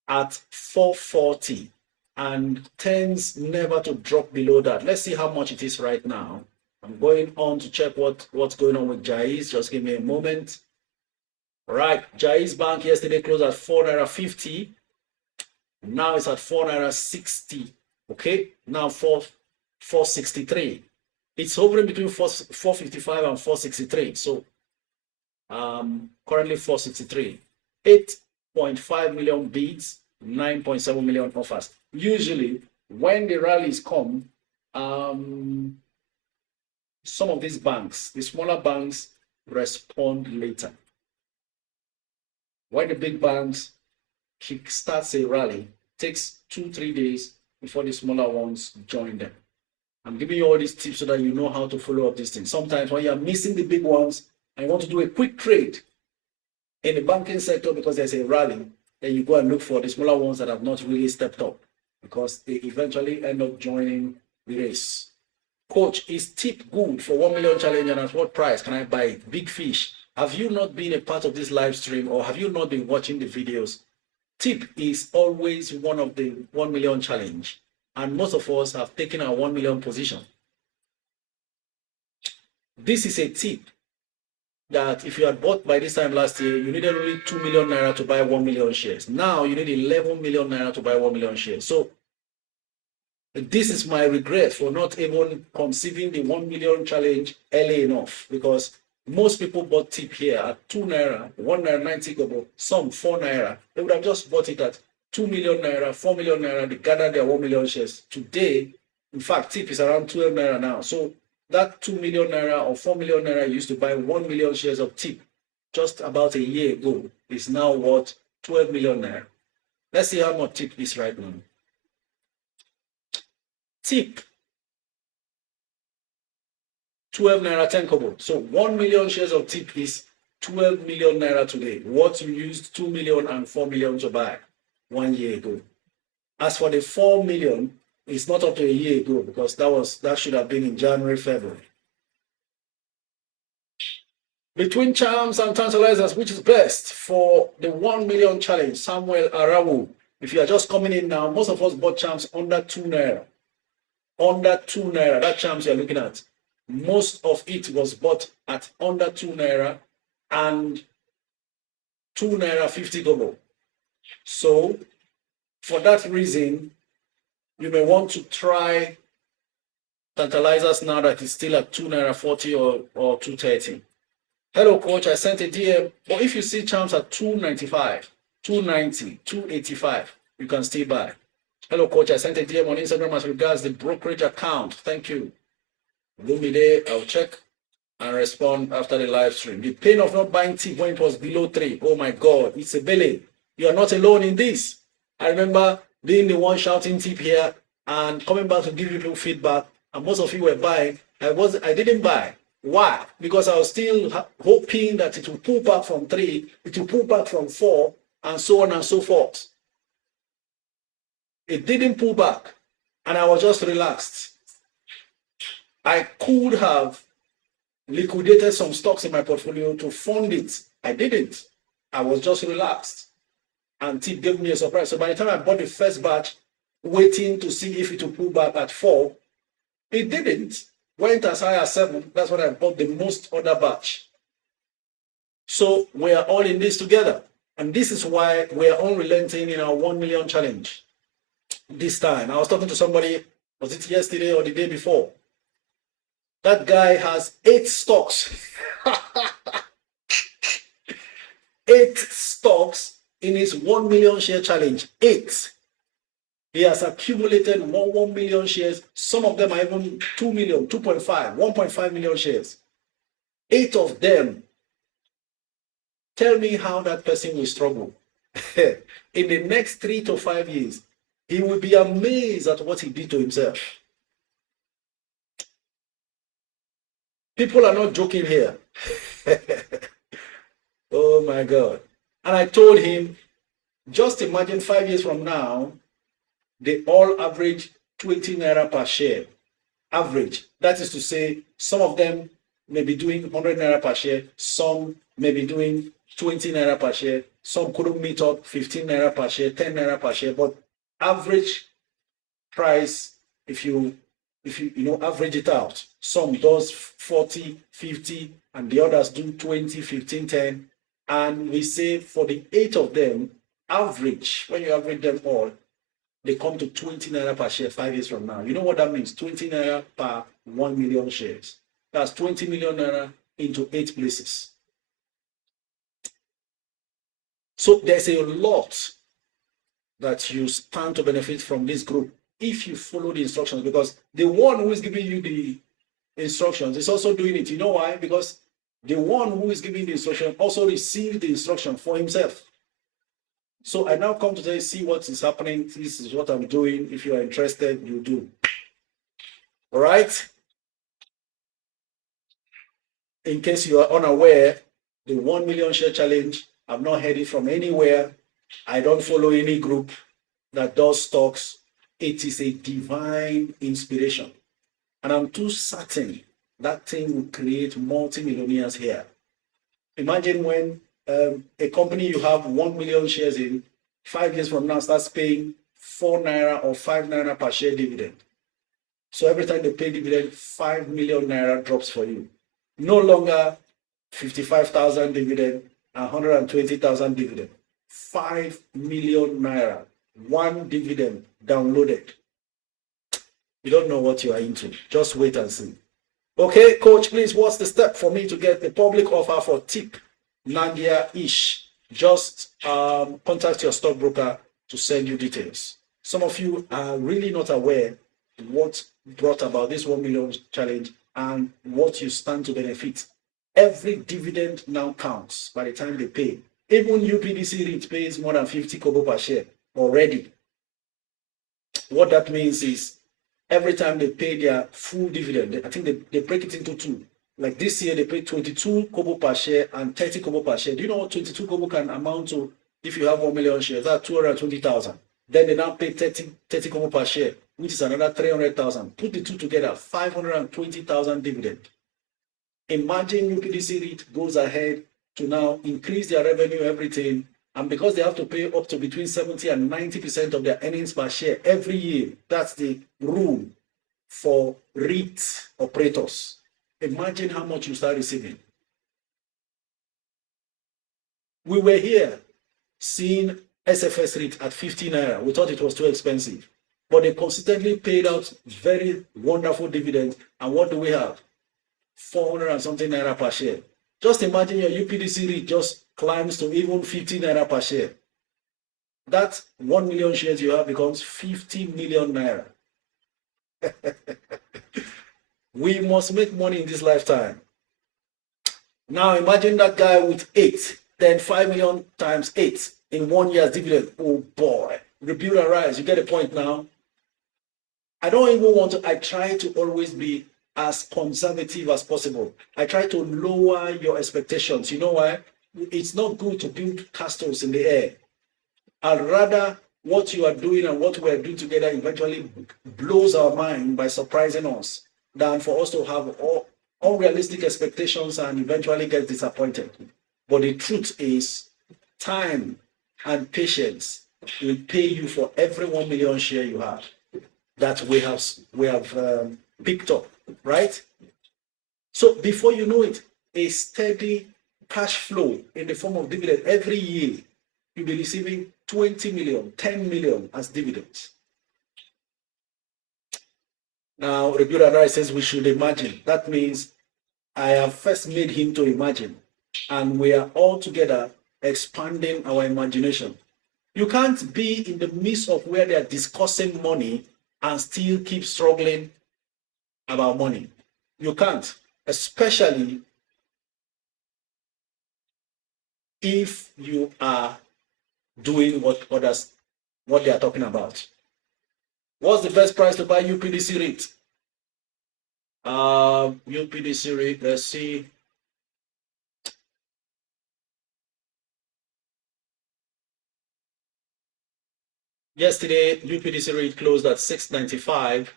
at 440 and tends never to drop below that. Let's see how much it is right now. I'm going on to check what's going on with Jais. Just give me a moment. All right, Jais Bank yesterday closed at 4 naira 50. Now it's at 4 naira 60. Okay, now 463. It's hovering between 455 and 463. So currently 463. 8.5 million bids, 9.7 million offers. Usually when the rallies come, some of these banks, the smaller banks, respond later. When the big banks kickstarts a rally, takes 2-3 days before the smaller ones join them. I'm giving you all these tips so that you know how to follow up these things. Sometimes when you're missing the big ones and you want to do a quick trade in the banking sector because there's a rally, then you go and look for the smaller ones that have not really stepped up because they eventually end up joining the race. Coach, is tip good for 1 million challenge and at what price can I buy it? Big fish. Have you not been a part of this live stream or have you not been watching the videos? Tip is always one of the 1 million challenge. And most of us have taken our 1 million position. This is a tip that if you had bought by this time last year, you needed only 2 million naira to buy 1 million shares. Now you need 11 million naira to buy 1 million shares. So this is my regret for not even conceiving the 1 million challenge early enough because most people bought tip here at 2 naira, 1 naira 90 kobo, some 4 naira. They would have just bought it at 2 million naira, 4 million naira. They gathered their 1 million shares. Today, in fact, tip is around 12 naira now. So that 2 million naira or 4 million naira used to buy 1 million shares of tip just about a year ago is now worth 12 million naira. Let's see how much tip is right now. Tip 12 naira 10 kobo. So 1 million shares of tip is 12 million naira today. What you used 2 million and 4 million to buy 1 year ago. As for the 4 million, it's not up to a year ago because that should have been in January, February. Between charms and tantalizers, which is best for the 1 million challenge? Samuel Arawu. If you are just coming in now, most of us bought charms under 2 naira. Under 2 naira, that charms you're looking at. Most of it was bought at under 2 naira and 2 naira 50 kobo. So for that reason, you may want to try tantalizers now that it's still at 2 naira 40 or 230. Hello, coach. I sent a DM. Or if you see charms at 295, 290, 285, you can still buy. Hello, coach. I sent a DM on Instagram as regards the brokerage account. Thank you. Lumide, I'll check and respond after the live stream. The pain of not buying tip when it was below 3. Oh my God, it's a belly. You are not alone in this. I remember being the one shouting tip here and coming back to give you feedback. And most of you were buying. I didn't buy. Why? Because I was still hoping that it will pull back from 3, it will pull back from 4, and so on and so forth. It didn't pull back, and I was just relaxed. I could have liquidated some stocks in my portfolio to fund it. I didn't. I was just relaxed. And tip gave me a surprise. So by the time I bought the first batch, waiting to see if it will pull back at 4, it didn't. Went as high as 7. That's when I bought the most other batch. So we are all in this together. And this is why we are unrelenting in our 1 million challenge. This time, I was talking to somebody, was it yesterday or the day before? That guy has 8 stocks. 8 stocks in his 1 million share challenge. 8. He has accumulated 1 million shares. Some of them are even 2 million, 2.5, 1.5 million shares. 8 of them. Tell me how that person will struggle. In the next 3 to 5 years, he will be amazed at what he did to himself. People are not joking here. Oh my God. And I told him, just imagine 5 years from now, they all average 20 naira per share. Average. That is to say, some of them may be doing 100 naira per share. Some may be doing 20 naira per share. Some couldn't meet up 15 naira per share, 10 naira per share. But average price, if you average it out, some does 40, 50, and the others do 20, 15, 10. And we say for the 8 of them, average, when you average them all, they come to 20 naira per share 5 years from now. You know what that means? 20 naira per 1 million shares. That's 20 million naira into 8 places. So there's a lot that you stand to benefit from this group if you follow the instructions, because the one who is giving you the instructions is also doing it. You know why? Because the one who is giving the instruction also received the instruction for himself. So I now come today, see what is happening. This is what I'm doing. If you are interested, you do. All right? In case you are unaware, the 1 million share challenge, I've not heard it from anywhere. I don't follow any group that does stocks. It is a divine inspiration. And I'm too certain that thing will create multi-millionaires here. Imagine when a company you have 1 million shares in, 5 years from now starts paying 4 naira or 5 naira per share dividend. So every time they pay dividend, 5 million naira drops for you. No longer 55,000 dividend and 120,000 dividend. 5 million naira, one dividend downloaded. You don't know what you are into. Just wait and see. Okay, coach, please, what's the step for me to get the public offer for tip Nadia-ish? Just contact your stockbroker to send you details. Some of you are really not aware what brought about this 1 million challenge and what you stand to benefit. Every dividend now counts by the time they pay. Even UPDC REIT pays more than 50 kobo per share already. What that means is every time they pay their full dividend, I think they break it into two. Like this year, they paid 22 kobo per share and 30 kobo per share. Do you know what 22 kobo can amount to if you have 1 million shares? That's 220,000. Then they now pay 30 kobo per share, which is another 300,000. Put the two together, 520,000 dividend. Imagine UPDC REIT goes ahead to now increase their revenue, everything, and because they have to pay up to between 70 and 90% of their earnings per share every year, that's the rule for REIT operators. Imagine how much you start receiving. We were here seeing SFS REIT at 50 naira. We thought it was too expensive, but they consistently paid out very wonderful dividends. And what do we have? 400 and something naira per share. Just imagine your UPDC REIT just climbs to even 50 naira per share. That 1 million shares you have becomes 50 million naira. We must make money in this lifetime. Now imagine that guy with 8, then 5 million times 8 in 1 year's dividend. Oh boy, rebuild and rise. You get a point now. I don't even want to, I try to always be as conservative as possible. I try to lower your expectations. You know why? It's not good to build castles in the air. I'd rather what you are doing and what we are doing together eventually blows our mind by surprising us than for us to have unrealistic expectations and eventually get disappointed. But the truth is, time and patience will pay you for every 1 million share you have that we have picked up, right? So before you know it, a steady cash flow in the form of dividend every year, you'll be receiving 20 million, 10 million as dividends. Now, Rebuild and Rise says we should imagine. That means I have first made him to imagine, and we are all together expanding our imagination. You can't be in the midst of where they are discussing money and still keep struggling about money. You can't, especially if you are doing what they are talking about. What's the best price to buy UPDC REIT? UPDC REIT, let's see. Yesterday, UPDC REIT closed at 695.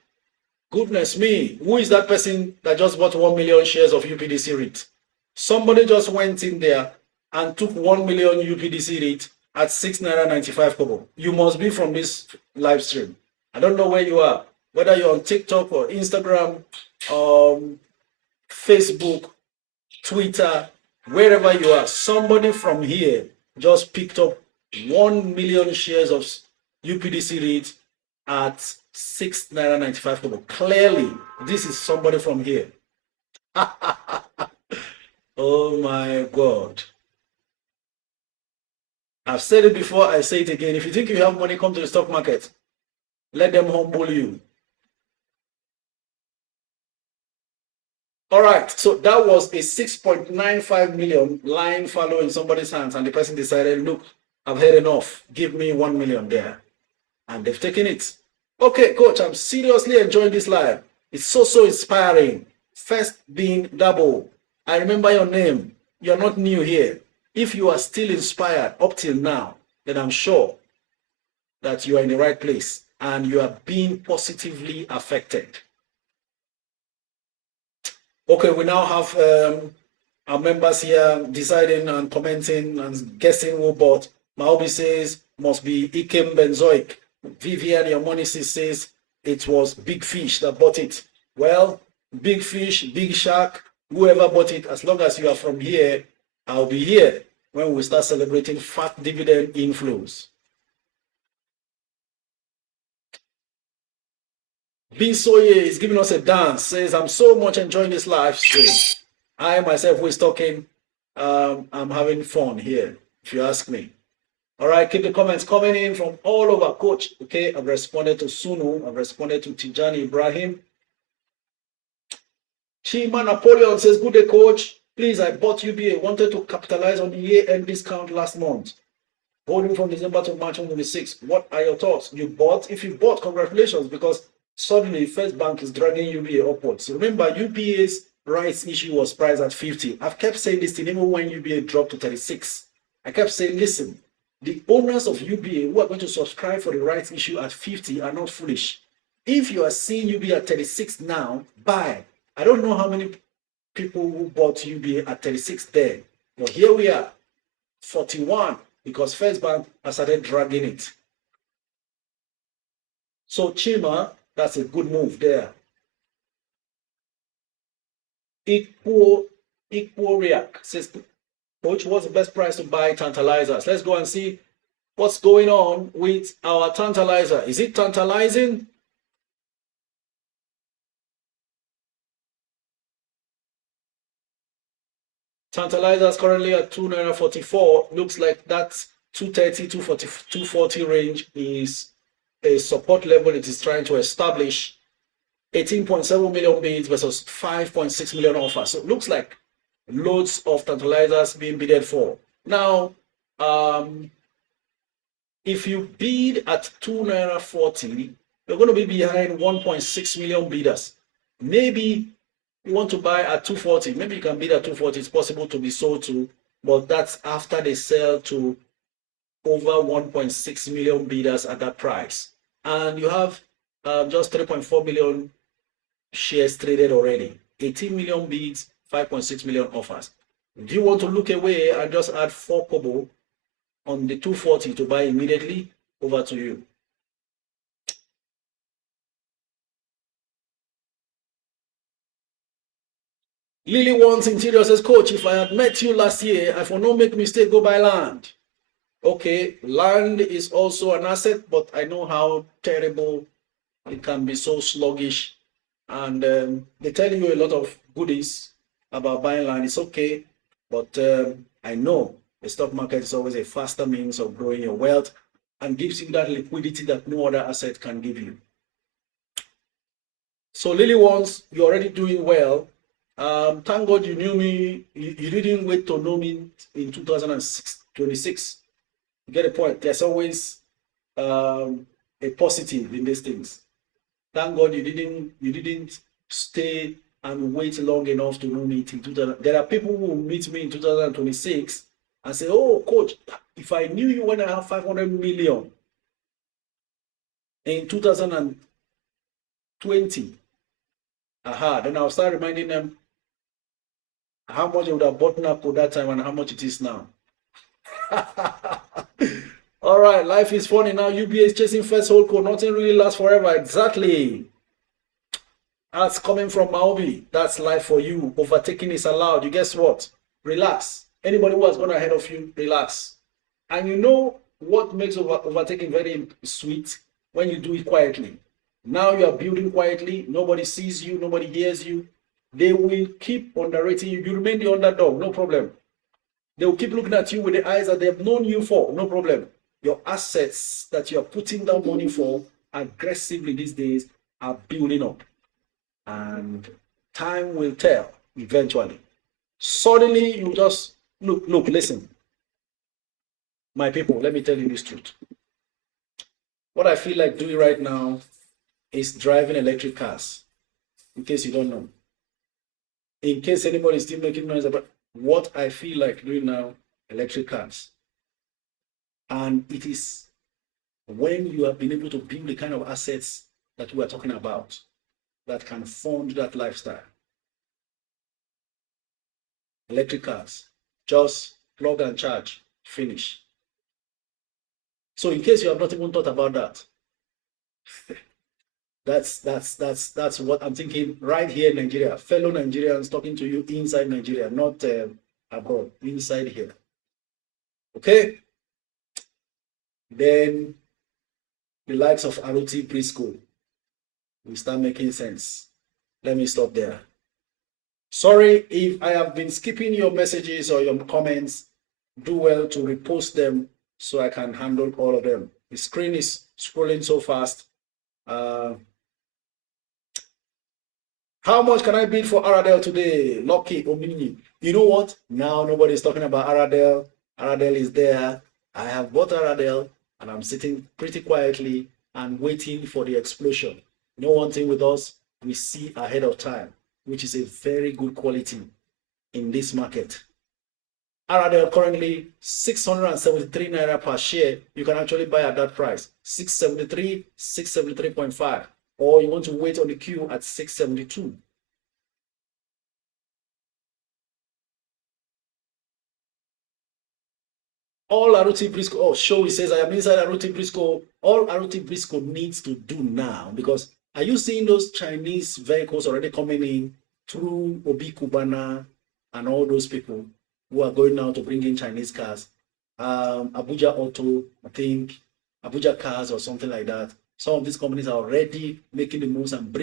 Goodness me, who is that person that just bought 1 million shares of UPDC REIT? Somebody just went in there and took 1 million UPDC REIT at 6.95 naira. You must be from this live stream. I don't know where you are, whether you're on TikTok or Instagram, Facebook, Twitter, wherever you are. Somebody from here just picked up 1 million shares of UPDC REIT at 6.95 naira. Clearly, this is somebody from here. Oh my God. I've said it before, I say it again. If you think you have money, come to the stock market. Let them humble you. All right, so that was a 6.95 million lying fallow in somebody's hands, and the person decided, look, I've had enough. Give me 1 million there. And they've taken it. Okay, coach, I'm seriously enjoying this live. It's so inspiring. First being Double. I remember your name. You're not new here. If you are still inspired up till now, then I'm sure that you are in the right place and you are being positively affected. Okay, we now have our members here deciding and commenting and guessing who bought. Maobi says must be Ikem Benzoic. Vivian Yamonisi says it was Big Fish that bought it. Well, Big Fish, Big Shark, whoever bought it, as long as you are from here, I'll be here when we start celebrating fat dividend inflows. Bisoye is giving us a dance, says, I'm so much enjoying this live stream. I myself who is talking, I'm having fun here, if you ask me. All right, keep the comments coming in from all over, Coach. Okay, I've responded to Sunu. I've responded to Tijani Ibrahim. Chima Napoleon says, good day, Coach. Please, I bought UBA. Wanted to capitalize on the year-end discount last month. Holding from December to March 2026. What are your thoughts? You bought? If you bought, congratulations, because suddenly First Bank is dragging UBA upwards. Remember, UBA's rights issue was priced at 50. I've kept saying this thing even when UBA dropped to 36. I kept saying, listen, the owners of UBA who are going to subscribe for the rights issue at 50 are not foolish. If you are seeing UBA at 36 now, buy. I don't know how many people who bought UBA at 36 there, but here we are, 41, because First Bank has started dragging it. So Chima, that's a good move there. Equal React says, Coach, what's the best price to buy tantalizers? Let's go and see what's going on with our tantalizer. Is it tantalizing? Tantalizer is currently at 2.44. Looks like that's 230, 240, 240 range is a support level it is trying to establish. 18.7 million bids versus 5.6 million offers. So it looks like loads of tantalizers being bidded for. Now, if you bid at 2.40, you're going to be behind 1.6 million bidders. Maybe you want to buy at 240. Maybe you can bid at 240. It's possible to be sold to, but that's after they sell to over 1.6 million bidders at that price. And you have just 3.4 million shares traded already. 18 million bids, 5.6 million offers. Do you want to look away and just add 4 kobo on the 240 to buy immediately? Over to you. Lily Wants Interior says, Coach, if I had met you last year, I for no make mistake go buy land. Okay, land is also an asset, but I know how terrible it can be, so sluggish. And they tell you a lot of goodies about buying land. It's okay, but I know the stock market is always a faster means of growing your wealth and gives you that liquidity that no other asset can give you. So Lily Wants, you're already doing well. Thank God you knew me. You didn't wait to know me in 2026. You get a point. There's always a positive in these things. Thank God you didn't stay and wait long enough to know me in 2000. There are people who will meet me in 2026 and say, "Oh, Coach, if I knew you when I have 500 million in 2020, then I'll start reminding them how much they would have bought up at that time and how much it is now." All right, life is funny now. UBA is chasing first hold code. Nothing really lasts forever. Exactly. That's coming from Maobi. That's life for you. Overtaking is allowed. You guess what? Relax. Anybody who has gone ahead of you, relax. And you know what makes overtaking very sweet? When you do it quietly. Now you are building quietly. Nobody sees you. Nobody hears you. They will keep underrating you. You remain the underdog. No problem. They will keep looking at you with the eyes that they have known you for. No problem. Your assets that you are putting down money for aggressively these days are building up. And time will tell eventually. Suddenly you just look, listen. My people, let me tell you this truth. What I feel like doing right now is driving electric cars. In case you don't know. In case anybody is still making noise about what I feel like doing now, electric cars. And it is when you have been able to build the kind of assets that we are talking about that can fund that lifestyle. Electric cars, just plug and charge, finish. So in case you have not even thought about that, that's what I'm thinking right here in Nigeria. Fellow Nigerians talking to you inside Nigeria, not abroad, inside here. Okay? Then the likes of ROT preschool will start making sense. Let me stop there. Sorry if I have been skipping your messages or your comments. Do well to repost them so I can handle all of them. The screen is scrolling so fast. How much can I bid for Aradel today? Lucky Omini. You know what? Now nobody's talking about Aradel. Aradel is there. I have bought Aradel and I'm sitting pretty quietly and waiting for the explosion. You know one thing with us, we see ahead of time, which is a very good quality in this market. Aradel currently 673 naira per share. You can actually buy at that price, 673, 673.5. Or you want to wait on the queue at 672. All ROT Briscoe, oh, Showy says, I am inside ROT Briscoe. All ROT Briscoe needs to do now, because are you seeing those Chinese vehicles already coming in through Obi Kubana and all those people who are going now to bring in Chinese cars? Abuja Auto, I think, Abuja Cars or something like that. Some of these companies are already making the moves and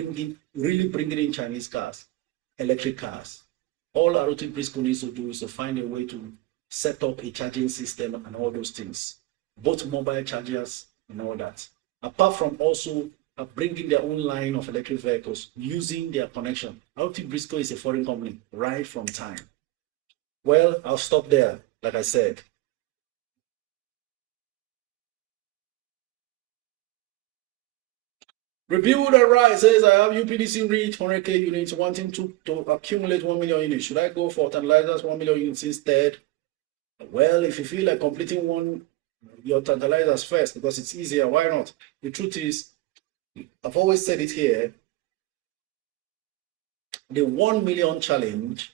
really bringing in Chinese cars, electric cars. All ROT Briscoe needs to do is to find a way to set up a charging system and all those things, both mobile chargers and all that. Apart from also bringing their own line of electric vehicles using their connection. ROT Briscoe is a foreign company right from time. Well, I'll stop there, like I said. Rebuild and Rise says, I have UPDC reach 100K units, wanting to accumulate 1 million units. Should I go for tantalizers 1 million units instead? Well, if you feel like completing your tantalizers first because it's easier, why not? The truth is, I've always said it here, the 1 million challenge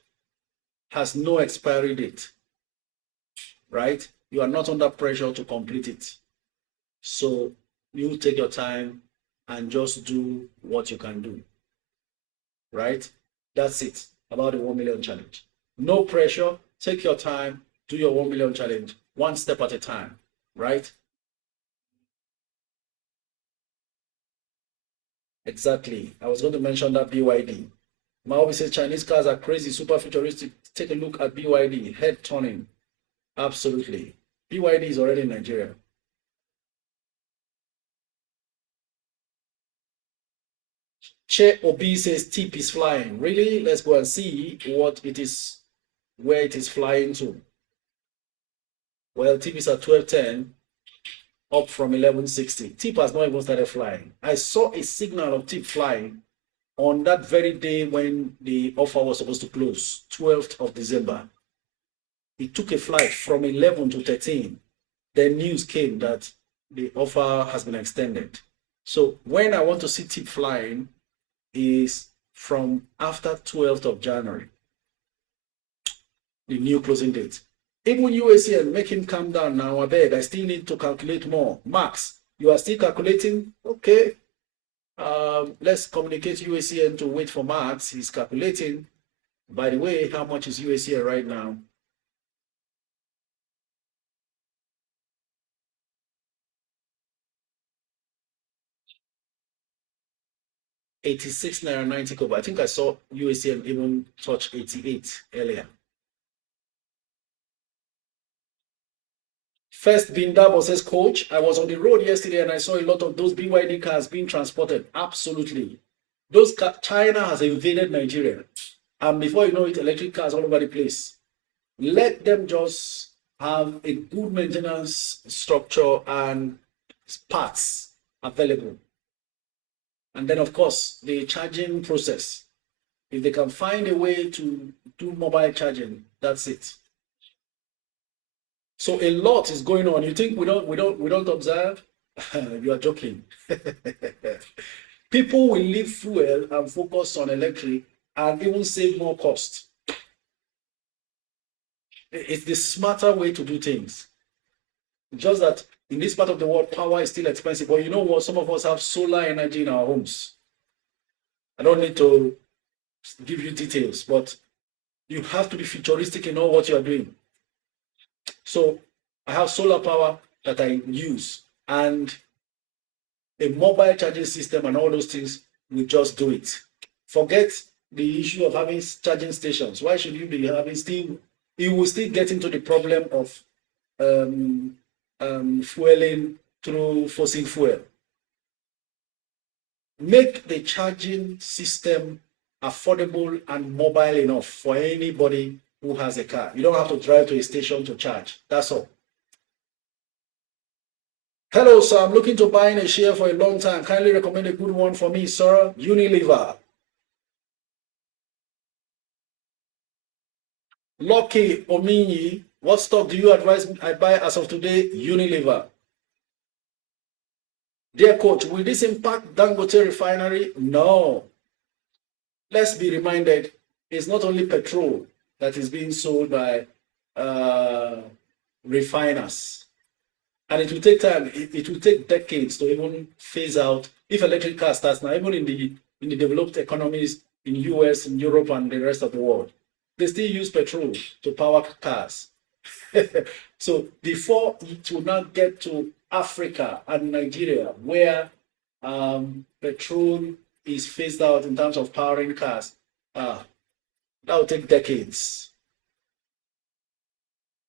has no expiry date, right? You are not under pressure to complete it. So you take your time and just do what you can do, right? That's it about the 1 million challenge. No pressure, take your time, do your 1 million challenge, one step at a time, right? Exactly. I was going to mention that BYD. Maobi says Chinese cars are crazy, super futuristic. Take a look at BYD, head turning. Absolutely. BYD is already in Nigeria. Che Obi says tip is flying. Really? Let's go and see what it is, where it is flying to. Well, tip is at 1210, up from 1160. Tip has not even started flying. I saw a signal of tip flying on that very day when the offer was supposed to close, 12th of December. It took a flight from 11 to 13. Then news came that the offer has been extended. So when I want to see tip flying is from after 12th of January, the new closing date. Even UACN, make him calm down now. I beg, I still need to calculate more. Max, you are still calculating? Okay. Let's communicate UACN to wait for Max. He's calculating. By the way, how much is UACN right now? $86.90 kobo. I think I saw UACN even touch 88 earlier. First, Bindabo says, Coach, I was on the road yesterday and I saw a lot of those BYD cars being transported. Absolutely. China has invaded Nigeria. And before you know it, electric cars all over the place. Let them just have a good maintenance structure and parts available. And then, of course, the charging process. If they can find a way to do mobile charging, that's it. So a lot is going on. You think we don't observe? You are joking. People will leave fuel and focus on electric and even save more cost. It's the smarter way to do things. Just that in this part of the world, power is still expensive. But you know what? Some of us have solar energy in our homes. I don't need to give you details, but you have to be futuristic in all what you are doing. So I have solar power that I use, and a mobile charging system and all those things will just do it. Forget the issue of having charging stations. Why should you be having still? You will still get into the problem of fueling through fossil fuel. Make the charging system affordable and mobile enough for anybody who has a car. You don't have to drive to a station to charge. That's all. Hello, sir. I'm looking to buy in a share for a long time. Kindly recommend a good one for me, sir. Unilever. Lucky Ominyi. What stock do you advise I buy as of today? Unilever. Dear coach, will this impact Dangote refinery? No. Let's be reminded, it's not only petrol that is being sold by refiners. And it will take time. It will take decades to even phase out. If electric cars starts now, even in the developed economies in US, in Europe, and the rest of the world, they still use petrol to power cars. So before it will not get to Africa and Nigeria, where petrol is phased out in terms of powering cars, that will take decades.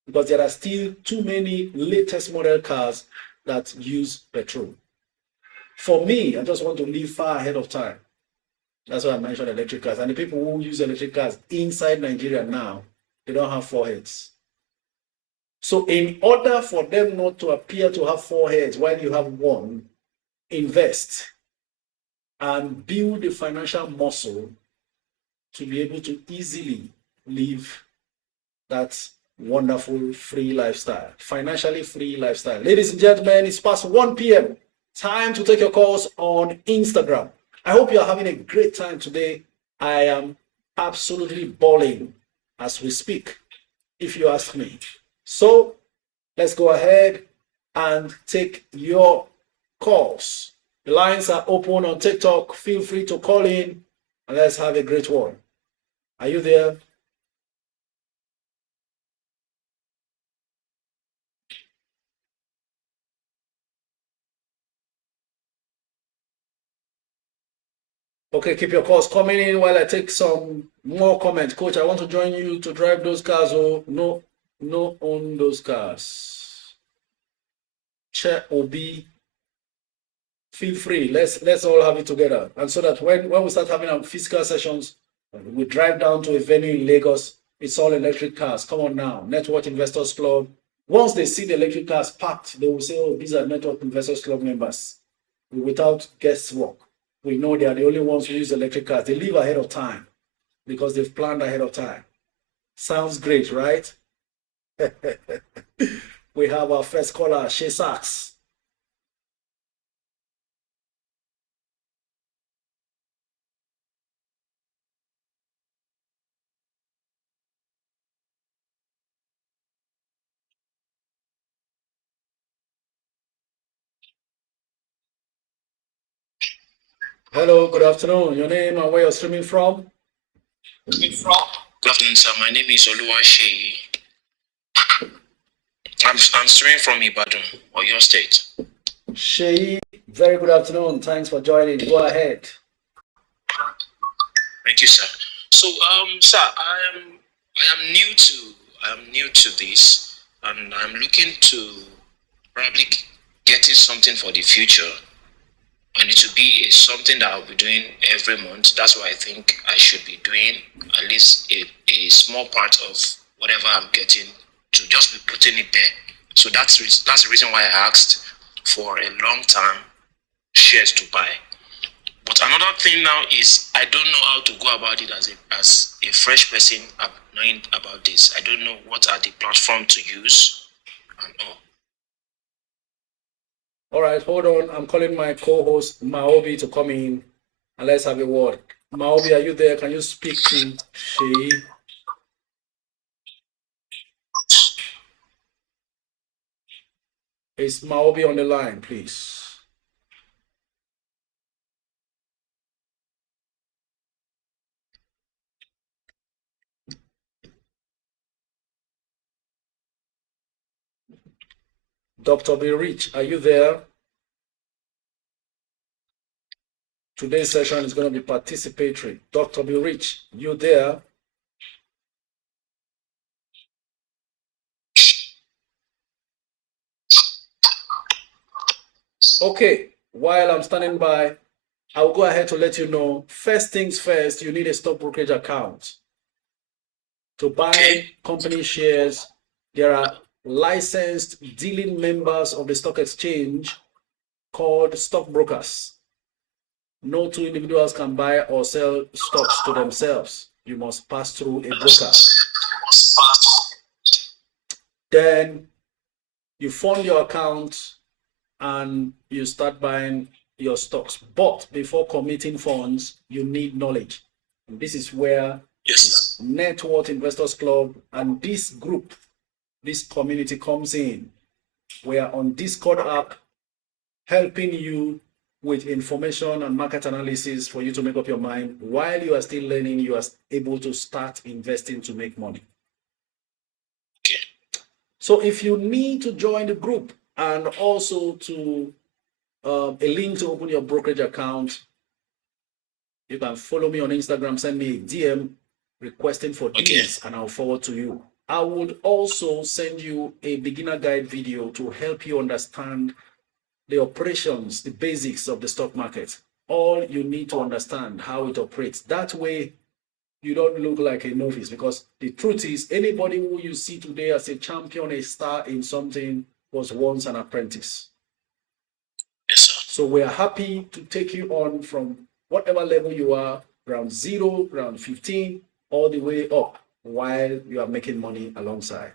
Because there are still too many latest model cars that use petrol. For me, I just want to live far ahead of time. That's why I mentioned electric cars. And the people who use electric cars inside Nigeria now, they don't have foreheads. So in order for them not to appear to have four heads while you have one, invest and build the financial muscle to be able to easily live that wonderful free lifestyle, financially free lifestyle. Ladies and gentlemen, it's past 1 p.m. Time to take your calls on Instagram. I hope you're having a great time today. I am absolutely balling as we speak, if you ask me. So let's go ahead and take your calls. The lines are open on TikTok. Feel free to call in and let's have a great one. Are you there? Okay, keep your calls coming in while I take some more comments. Coach, I want to join you to drive those cars. Oh, no own those cars. Chair OB, feel free. Let's all have it together. And so that when we start having our physical sessions, we drive down to a venue in Lagos, it's all electric cars. Come on now, Network Investors Club. Once they see the electric cars packed, they will say, oh, these are Network Investors Club members. Without guesswork. We know they are the only ones who use electric cars. They leave ahead of time because they've planned ahead of time. Sounds great, right? We have our first caller, Shea Sachs. Hello, good afternoon. Your name and where you're streaming from? Good afternoon, sir. My name is Oluwaseyi. I'm streaming from Ibadan, Oyo State. Shay, very good afternoon. Thanks for joining. Go ahead. Thank you, sir. So, sir, I am new to this, and I'm looking to probably getting something for the future, and it will be something that I'll be doing every month. That's why I think I should be doing at least a small part of whatever I'm getting to just be putting it there. So that's the reason why I asked for a long-term shares to buy. But another thing now is I don't know how to go about it as a fresh person knowing about this. I don't know what are the platform to use. and all. All right, hold on. I'm calling my co-host Maobi to come in and let's have a word. Maobi, are you there? Can you speak to Shay? Is Maobi on the line, please? Dr. B. Rich, are you there? Today's session is going to be participatory. Dr. B. Rich, you there? Okay, while I'm standing by, I'll go ahead to let you know, first things first, you need a stock brokerage account. To buy company shares, there are licensed dealing members of the stock exchange called stockbrokers. No two individuals can buy or sell stocks to themselves. You must pass through a broker. Then you fund your account and you start buying your stocks. But before committing funds, you need knowledge. And this is where Net Worth Investors Club and this group, this community comes in. We are on Discord app helping you with information and market analysis for you to make up your mind. While you are still learning, you are able to start investing to make money. So if you need to join the group and also to a link to open your brokerage account, you can follow me on Instagram, send me a DM requesting for this, and I'll forward to you. I would also send you a beginner guide video to help you understand the operations, the basics of the stock market. All you need to understand how it operates. That way, you don't look like a novice, because the truth is, anybody who you see today as a champion, a star in something, was once an apprentice. Yes, sir. So we are happy to take you on from whatever level you are, round 0, round 15, all the way up, while you are making money alongside.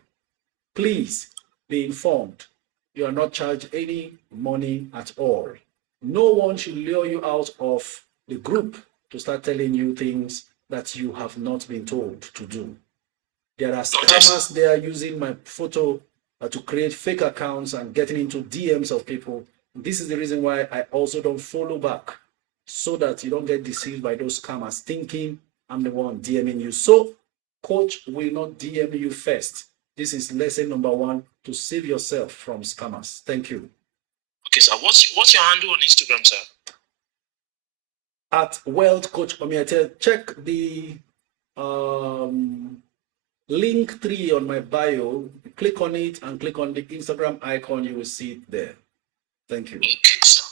Please be informed. You are not charged any money at all. No one should lure you out of the group to start telling you things that you have not been told to do. There are scammers there using my photo to create fake accounts and getting into DMs of people. This is the reason why I also don't follow back, so that you don't get deceived by those scammers thinking I'm the one DMing you. So coach will not DM you first. This is lesson number 1, to save yourself from scammers. Thank you. Okay, sir. What's your handle on Instagram, sir? At Wealth Coach Omiete. Check the link 3 on my bio. Click on it and click on the Instagram icon. You will see it there. Thank you. Okay, sir.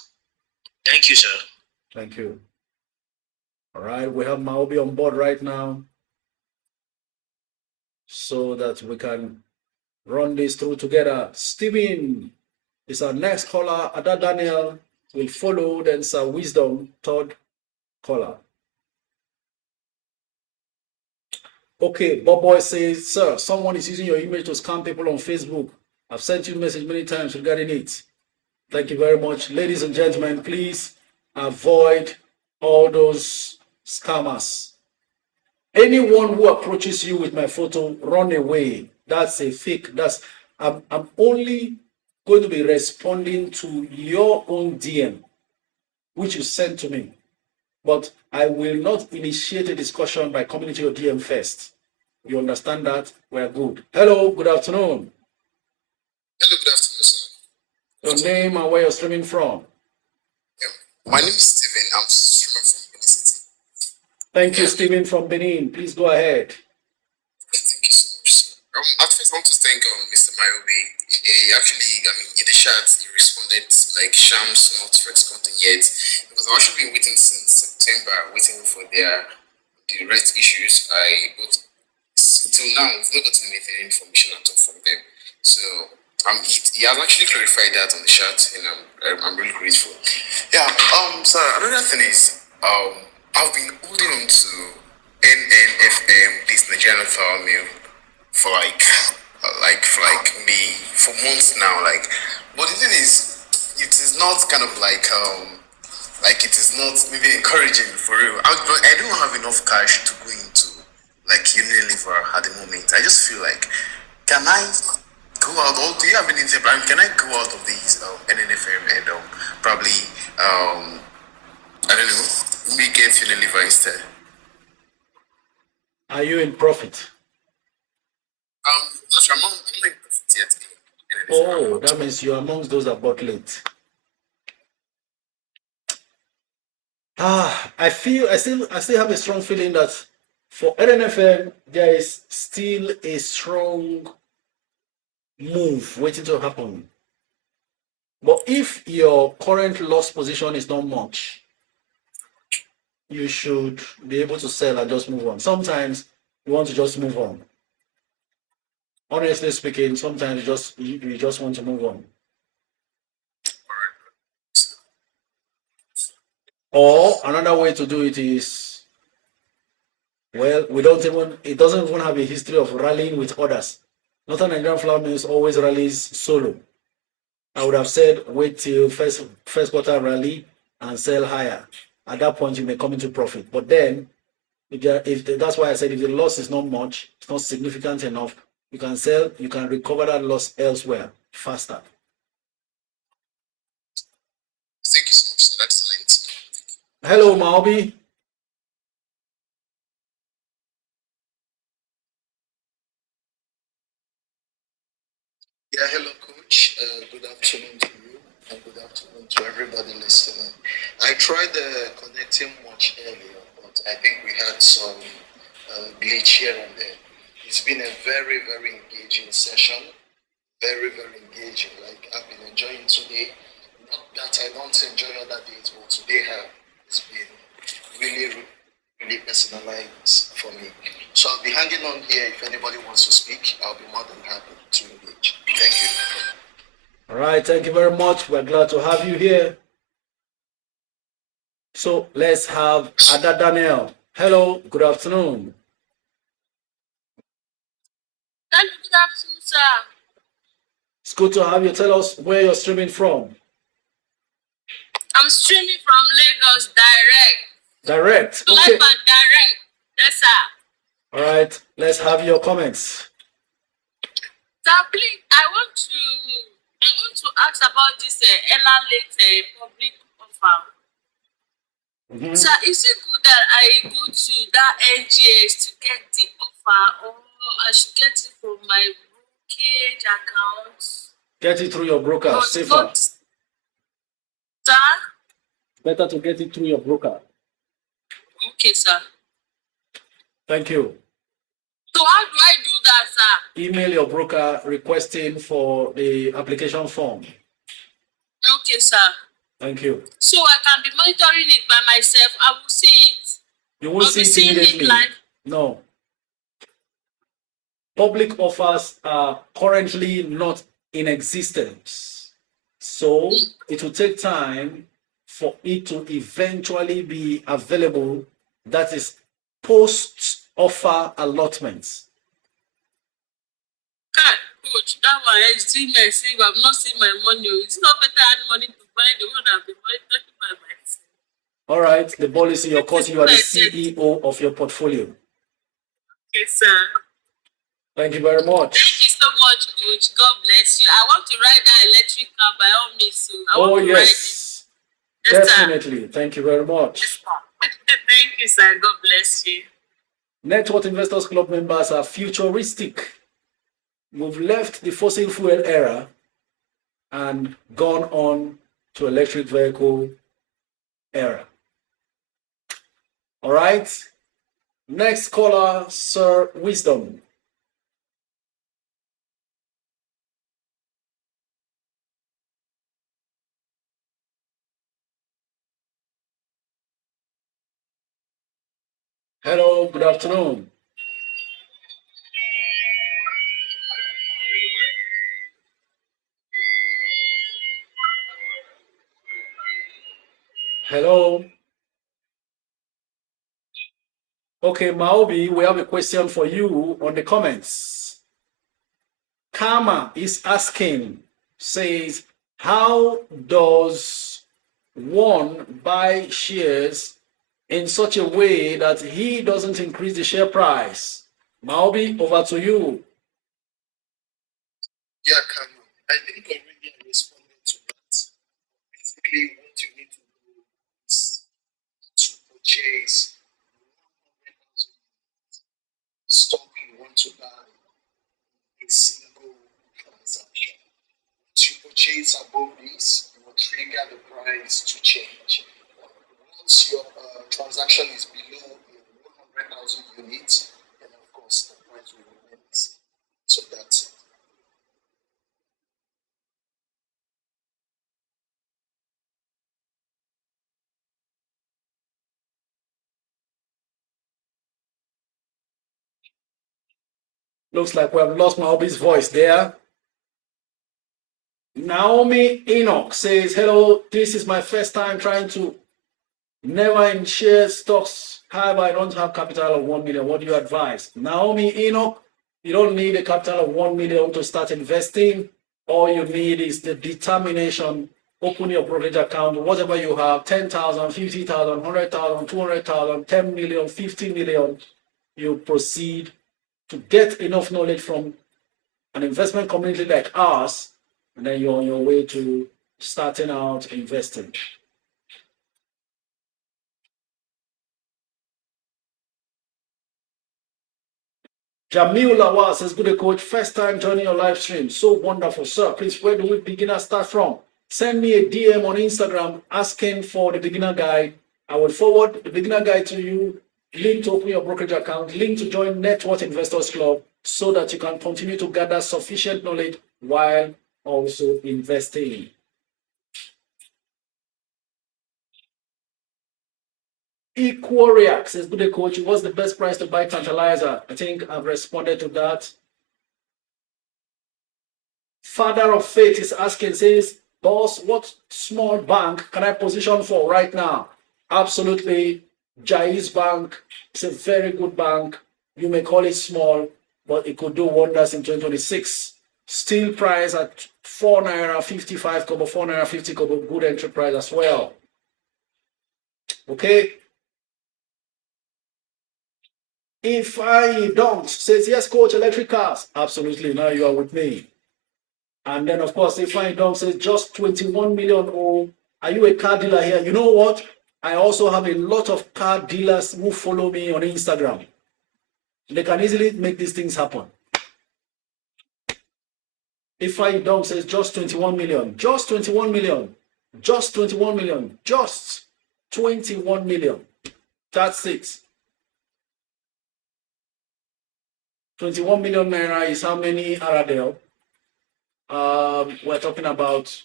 Thank you, sir. Thank you. All right, we have Maobi on board right now, so that we can run this through together. Stephen is our next caller. Ada Daniel will follow, then Sir Wisdom, third caller. Okay, Bob Boy says, sir, someone is using your image to scam people on Facebook. I've sent you a message many times regarding it. Thank you very much. Ladies and gentlemen, please avoid all those scammers. Anyone who approaches you with my photo, run away. That's a fake. I'm only going to be responding to your own DM, which you sent to me. But I will not initiate a discussion by coming to your DM first. You understand that? We're good. Hello, good afternoon. Hello, good afternoon, sir. Your name and where you're streaming from? My name is Steven. I'm streaming from Benin City. Thank you, Stephen from Benin. Please go ahead. Thank you so much, sir. At first, I want to thank Mr. Mayobi. Actually, in the chat, he responded like Shams not responding yet, because I've actually been waiting since September, waiting for the right issues. Till now, we've not gotten anything information at all from them. So he has actually clarified that on the chat, and I'm really grateful. Yeah. Sir, another thing is I've been holding on to NNFM, this Nigerian Flour Mill, for like like for like me for months now. Like, but the thing is, it is not kind of like it is not maybe encouraging for real. I don't have enough cash to go into like Unilever at the moment. I just feel like, can I go out? Or do you have anything? Can I go out of these NNFM and probably I don't know, we get Unilever instead? Are you in profit? Not sure. I'm not in profit yet. Oh, that means you're amongst those that bought late. I still have a strong feeling that for NNFM there is still a strong move waiting to happen. But if your current loss position is not much, you should be able to sell and just move on. Sometimes you want to just move on. Honestly speaking, sometimes you just want to move on. Or another way to do it is, well, it doesn't even have a history of rallying with others. Northern Nigerian Flour Mills always rallies solo. I would have said wait till first quarter rally and sell higher. At that point, you may come into profit. But then, that's why I said if the loss is not much, it's not significant enough, you can sell, you can recover that loss elsewhere faster. Thank you so much, sir. Excellent. Hello, Maobi. Yeah, hello, coach. Good afternoon to you, and good afternoon to everybody listening. I tried connecting much earlier, but I think we had some glitch here and there. It's been a very, very engaging session. Very, very engaging. Like, I've been enjoying today. Not that I don't enjoy other days, but today has been really, really personalized for me. So I'll be hanging on here. If anybody wants to speak, I'll be more than happy to engage. Thank you. All right, thank you very much. We're glad to have you here. So let's have Ada Daniel. Hello, good afternoon. Hello, good afternoon, sir. It's good to have you. Tell us where you're streaming from. I'm streaming from Lagos direct. Direct. Live Okay. and direct. Yes, sir. All right. Let's have your comments. Sir, please, I want to ask about this Ella late public offer. Sir, is it good that I go to that NGX to get the offer, or I should get it from my brokerage account? Get it through your broker. Safer. Sir? Better to get it through your broker. Okay, sir. Thank you. So how do I do that, sir? Email your broker requesting for the application form. Okay, sir. Thank you. So I can be monitoring it by myself. I will see it. You won't see it immediately. No. Public offers are currently not in existence. So it will take time for it to eventually be available. That is post-offer allotments. God, coach, that one is still messy. I'm not seeing my money. It's not better add money to buy the one I've been monitoring by myself. All right, the ball is in your court. You are the CEO of your portfolio. Okay, sir. Thank you very much. Thank you so much, coach. God bless you. I want to ride that electric car by all means soon. I want to ride it. Yes, definitely. Sir. Thank you very much. Thank you, sir. God bless you. Network Investors Club members are futuristic. We've left the fossil fuel era and gone on to electric vehicle era. All right. Next caller, Sir Wisdom. Hello, good afternoon. Hello. Okay, Maobi, we have a question for you on the comments. Kama is asking, says, how does one buy shares in such a way that he doesn't increase the share price? Maobi, over to you. Yeah, Kanu. I think already I responded to that. Basically, what you need to do is to purchase 100,000 stock you want to buy a single transaction. Once you purchase above this, you will trigger the price to change. Once your transaction is below 100,000 units, then of course the price will remain the same. So that's it. Looks like we have lost Maobi's voice there. Naomi Enoch says, hello, this is my first time trying to never in share stocks. However, I don't have capital of 1 million. What do you advise? Naomi Enoch, you don't need a capital of 1 million to start investing. All you need is the determination. Open your brokerage account, whatever you have, 10,000, 50,000, 100,000, 200,000, 10 million, 50 million. You proceed to get enough knowledge from an investment community like ours, and then you're on your way to starting out investing. Jamil Lawal says, good coach, first time joining your live stream. So wonderful, sir. Please, where do we beginners start from? Send me a DM on Instagram asking for the beginner guide. I will forward the beginner guide to you, link to open your brokerage account, link to join Net Worth Investors Club so that you can continue to gather sufficient knowledge while also investing. Equariac says, good coach, what's the best price to buy Tantalizer? I think I've responded to that. Father of Faith is asking, says, boss, what small bank can I position for right now? Absolutely. Jaiz Bank is a very good bank. You may call it small, but it could do wonders in 2026. Steel price at 4 naira 55 kobo, 4 naira 50 kobo, good entry price as well. Okay. If I don't, says, yes, coach, electric cars. Absolutely. Now you are with me. And then, of course, if I don't, says, just 21 million. Oh, are you a car dealer here? You know what? I also have a lot of car dealers who follow me on Instagram. They can easily make these things happen. If I don't, says, just 21 million. Just 21 million. Just 21 million. Just 21 million. That's it. 21 million naira is how many Aradel? We're talking about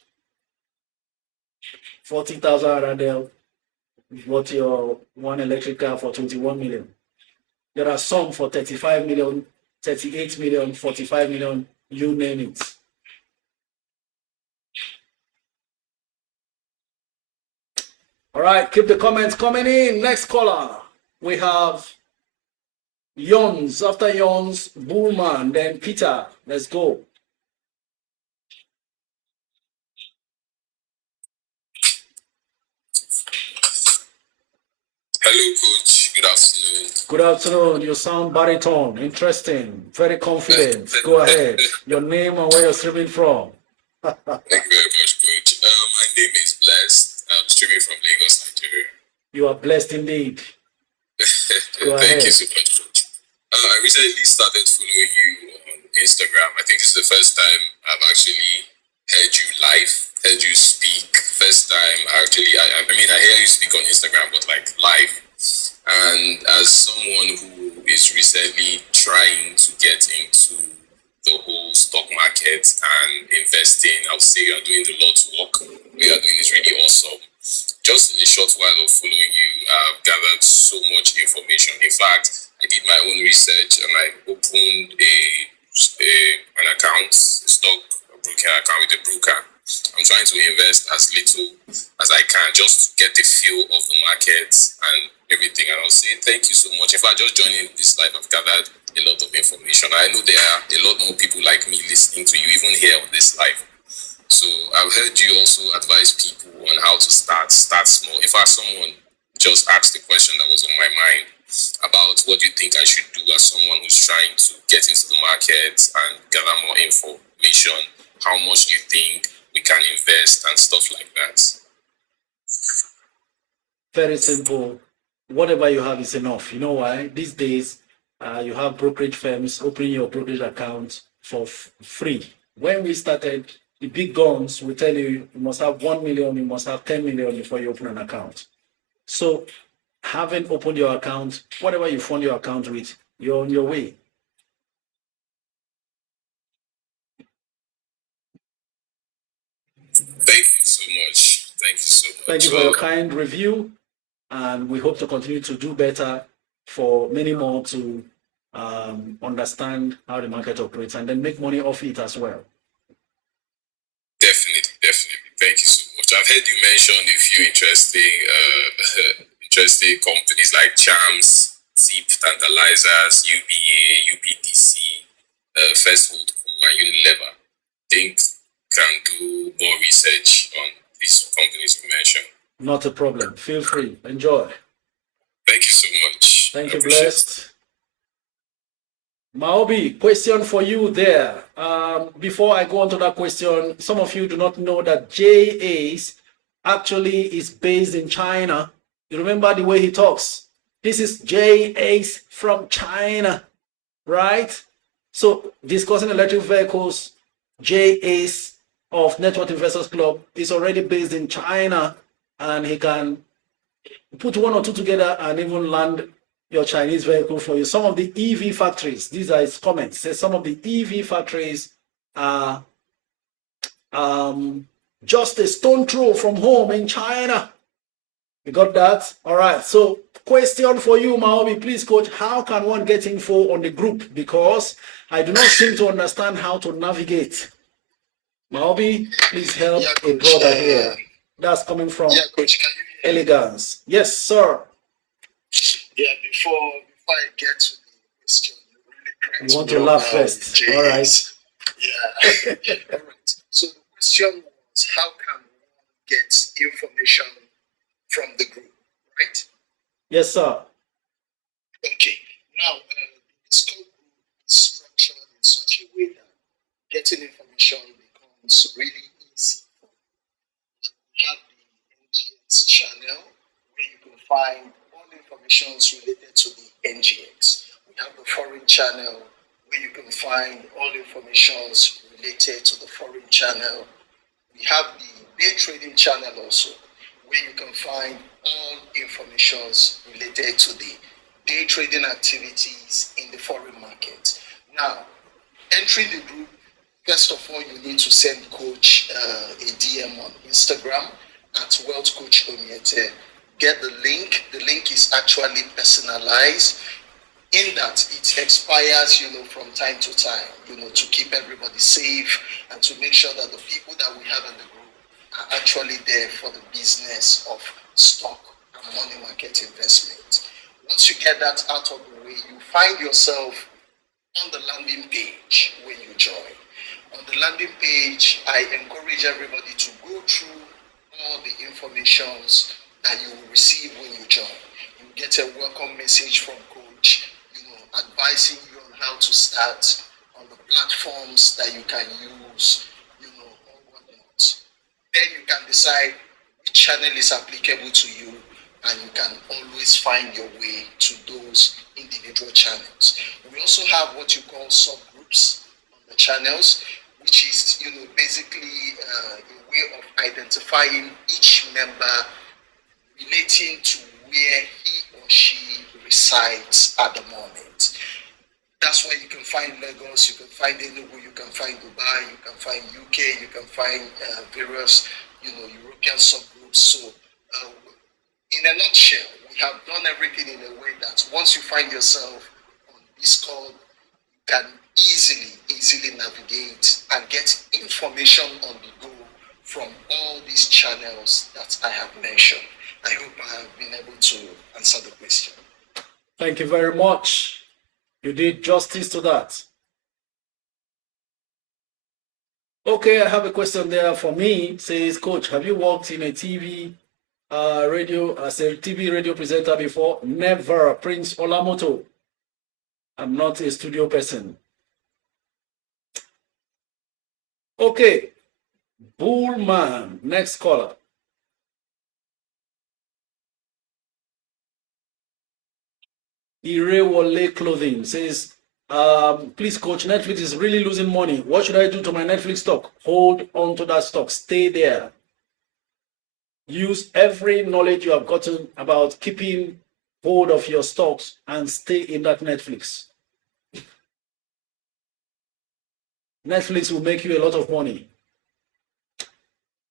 40,000 Aradel. What your one electric car for 21 million. There are some for 35 million, 38 million, 45 million, you name it. All right, keep the comments coming in. Next caller, we have Yons. After Yons, Bullman, then Peter. Let's go. Hello, coach. Good afternoon. Good afternoon. You sound baritone. Interesting. Very confident. Go ahead. Your name and where you're streaming from. Thank you very much, coach. My name is Blessed. I'm streaming from Lagos, Nigeria. You are blessed indeed. Go Thank ahead. you so much, coach. I recently started following you on Instagram. I think this is the first time I've actually heard you live, heard you speak. First time, actually, I mean, I hear you speak on Instagram, but like live. And as someone who is recently trying to get into the whole stock market and investing, I would say you are doing a lot of work. What you are doing is really awesome. Just in a short while of following you, I've gathered so much information. In fact, I did my own research and I opened an account, a stock broker account with a broker. I'm trying to invest as little as I can just to get the feel of the market and everything. And I'll say thank you so much. If I just joined in this live, I've gathered a lot of information. I know there are a lot more people like me listening to you, even here on this live. So I've heard you also advise people on how to start small. In fact, someone just asked the question that was on my mind about what do you think I should do as someone who's trying to get into the market and gather more information. How much do you think we can invest and stuff like that? Very simple. Whatever you have is enough. You know why? These days, you have brokerage firms opening your brokerage account for free. When we started, the big guns will tell you you must have 1 million, you must have 10 million before you open an account. So, having opened your account, whatever you fund your account with, you're on your way. Thank you so much. Thank you so much. Thank you for your kind review, and we hope to continue to do better for many more to understand how the market operates and then make money off it as well. Definitely. Thank you so much. I've heard you mention a few interesting companies like Chams, Tip, Tantalizers, UBA, UPDC, First World Co, and Unilever. Think can do more research on these companies you mentioned. Not a problem. Feel free. Enjoy. Thank you so much. Thank you, Blessed. Maobi, question for you there. Before I go on to that question, some of you do not know that J-Ace actually is based in China. You remember the way he talks? This is J-Ace from China, right? So discussing electric vehicles, J-Ace of Network Investors Club is already based in China, and he can put one or two together and even land your Chinese vehicle for you. Some of the EV factories, these are his comments, says some of the EV factories are just a stone throw from home in China. You got that? All right. So question for you, Maobi, please, coach, how can one get info on the group? Because I do not seem to understand how to navigate. Maobi, please help a brother here. That's coming from Coach, can you hear Elegance. Yes, sir. Yeah, before I get to the question, you really cracked You want me to up, laugh first. All right. Yeah. All right. So the question was, how can one get information from the group, right? Yes, sir. Okay. Now, the Discord group is structured in such a way that getting information becomes really easy. We have the NGX channel where you can find all information related to the NGX. We have the foreign channel where you can find all information related to the foreign channel. We have the day trading channel also, where you can find all information related to the day trading activities in the foreign market. Now, entering the group, first of all, you need to send Coach a DM on Instagram at Wealth Coach Omiete. Get the link. The link is actually personalized in that it expires, from time to time, to keep everybody safe and to make sure that the people that we have in the group are actually there for the business of stock and money market investment. Once you get that out of the way, you find yourself on the landing page when you join. On the landing page, I encourage everybody to go through all the informations that you will receive when you join. You get a welcome message from Coach, advising you on how to start on the platforms that you can use, or whatnot. Then you can decide which channel is applicable to you, and you can always find your way to those individual channels. We also have what you call subgroups on the channels, which is, basically a way of identifying each member relating to where he or she resides at the moment. That's why you can find Lagos, you can find Enugu, you can find Dubai, you can find UK, you can find various, European subgroups. So, in a nutshell, we have done everything in a way that once you find yourself on Discord, you can easily navigate and get information on the go from all these channels that I have mentioned. I hope I have been able to answer the question. Thank you very much. You did justice to that. Okay, I have a question there for me. It says, Coach, have you worked in a TV radio as a TV radio presenter before? Never. Prince Olamoto. I'm not a studio person. Okay, Bullman, next caller. Irewole Clothing says, please, Coach, Netflix is really losing money. What should I do to my Netflix stock? Hold on to that stock. Stay there. Use every knowledge you have gotten about keeping hold of your stocks and stay in that Netflix. Netflix will make you a lot of money.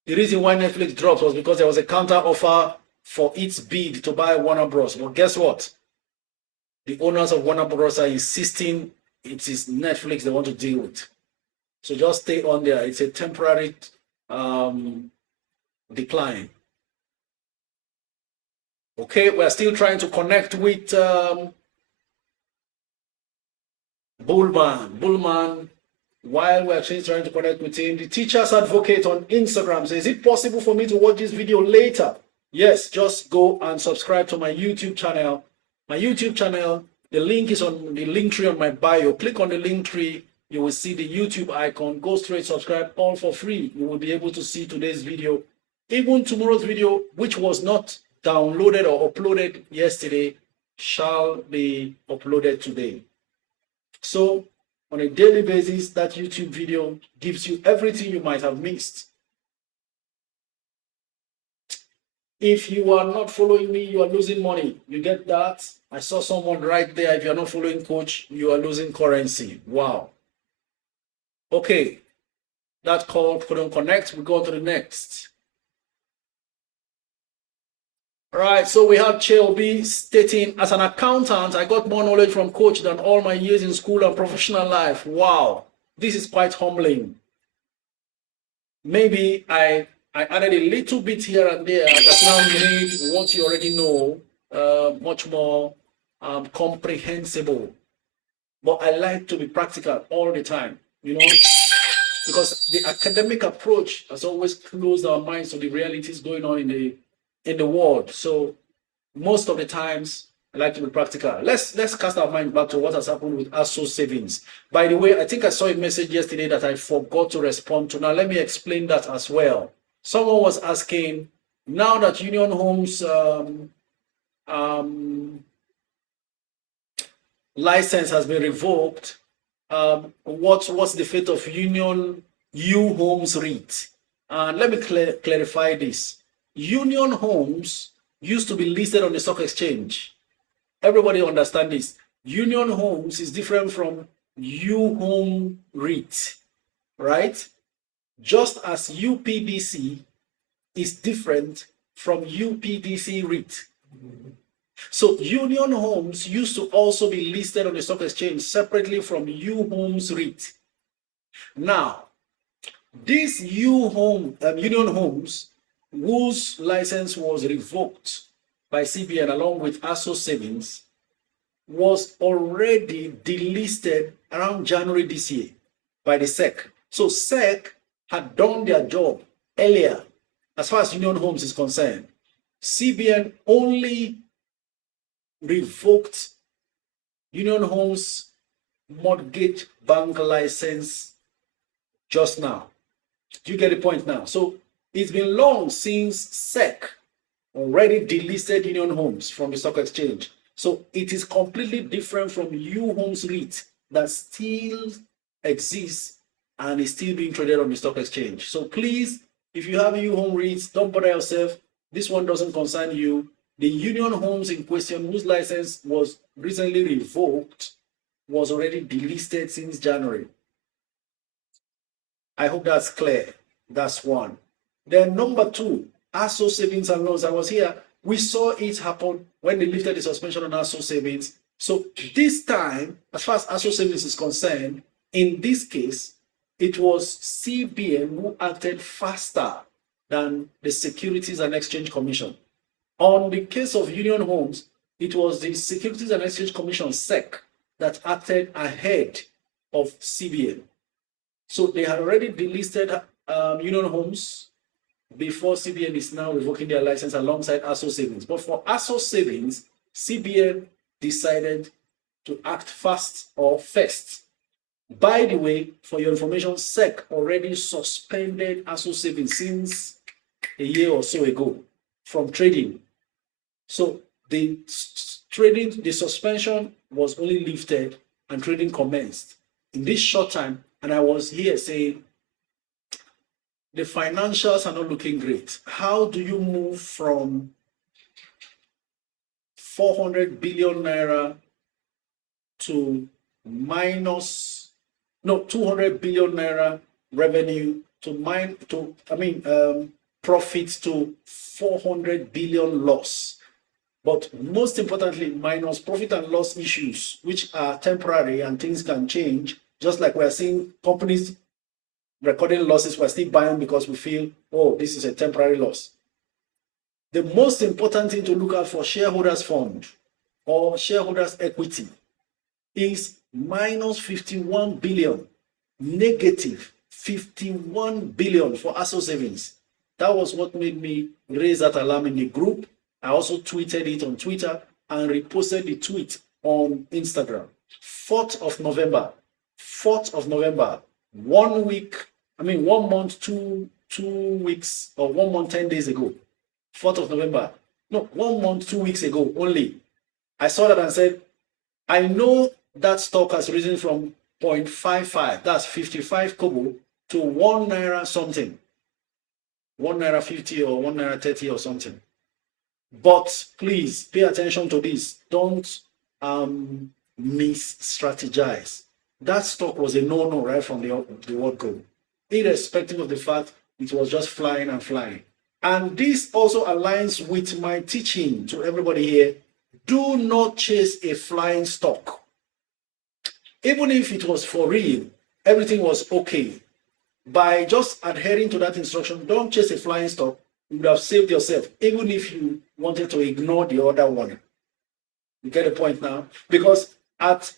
The reason why Netflix dropped was because there was a counter offer for its bid to buy Warner Bros. But guess what? The owners of Warner Bros. Are insisting it is Netflix they want to deal with. So just stay on there. It's a temporary decline. Okay, we're still trying to connect with Bullman. While we're actually trying to connect with him, the Teacher's Advocate on Instagram says, is it possible for me to watch this video later? Yes, just go and subscribe to my YouTube channel. My YouTube channel, the link is on the link tree on my bio. Click on the link tree, you will see the YouTube icon. Go straight, subscribe, all for free. You will be able to see today's video. Even tomorrow's video, which was not downloaded or uploaded yesterday, shall be uploaded today. So, on a daily basis, that YouTube video gives you everything you might have missed. If you are not following me, you are losing money. You get that? I saw someone right there. If you are not following Coach, you are losing currency. Wow. Okay. That call couldn't connect. We go to the next. All right. So we have Chelby stating, as an accountant, I got more knowledge from Coach than all my years in school and professional life. Wow. This is quite humbling. Maybe I added a little bit here and there that now made what you already know much more comprehensible. But I like to be practical all the time, you know, because the academic approach has always closed our minds to the realities going on in the world. So most of the times I like to be practical. Let's cast our mind back to what has happened with ASO savings. By the way, I think I saw a message yesterday that I forgot to respond to. Now let me explain that as well. Someone was asking, now that Union Homes license has been revoked, what's the fate of Union Homes REIT? Let me clarify this. Union Homes used to be listed on the stock exchange. Everybody understand this. Union Homes is different from Home REIT, right? Just as UPDC is different from UPDC REIT. So Union Homes used to also be listed on the stock exchange separately from Homes REIT. Now, this Union Homes, whose license was revoked by CBN along with ASO Savings, was already delisted around January this year by the SEC. So SEC had done their job earlier as far as Union Homes is concerned. CBN only revoked Union Homes mortgage bank license just now. Do you get the point now? So it's been long since SEC already delisted Union Homes from the stock exchange. So it is completely different from Homes REIT that still exists and is still being traded on the stock exchange. So please, if you have Home REITs, don't bother yourself. This one doesn't concern you. The Union Homes in question, whose license was recently revoked, was already delisted since January. I hope that's clear. That's one. Then number two, ASO Savings and Loans. I was here. We saw it happen when they lifted the suspension on ASO Savings. So this time, as far as ASO Savings is concerned, in this case, it was CBN who acted faster than the Securities and Exchange Commission. On the case of Union Homes, it was the Securities and Exchange Commission, SEC, that acted ahead of CBN. So they had already delisted Union Homes before CBN is now revoking their license alongside ASO Savings. But for ASO Savings, CBN decided to act fast or first. By the way, for your information, SEC already suspended ASO Savings since a year or so ago from trading. So the suspension was only lifted and trading commenced in this short time. And I was here saying the financials are not looking great. How do you move from 400 billion naira to 200 billion naira revenue to profits to 400 billion loss? But most importantly, minus profit and loss issues, which are temporary and things can change, just like we're seeing companies recording losses, we're still buying because we feel, oh, this is a temporary loss. The most important thing to look at for shareholders' fund or shareholders' equity is minus 51 billion, negative 51 billion for ASO Savings. That was what made me raise that alarm in the group. I also tweeted it on Twitter and reposted the tweet on Instagram. 4th of November, 1 month, 2 weeks, or 1 month, 10 days ago. 4th of November, no, 1 month, 2 weeks ago only. I saw that and said, I know that stock has risen from 0.55, that's 55 kobo, to 1 naira something, 1 naira 50 or 1 naira 30 or something. But please pay attention to this. Don't mis-strategize. That stock was a no-no right from the word go, irrespective of the fact it was just flying and flying. And this also aligns with my teaching to everybody here. Do not chase a flying stock. Even if it was for real, everything was okay. By just adhering to that instruction, don't chase a flying stock. You would have saved yourself, even if you wanted to ignore the other one. You get the point now? Because at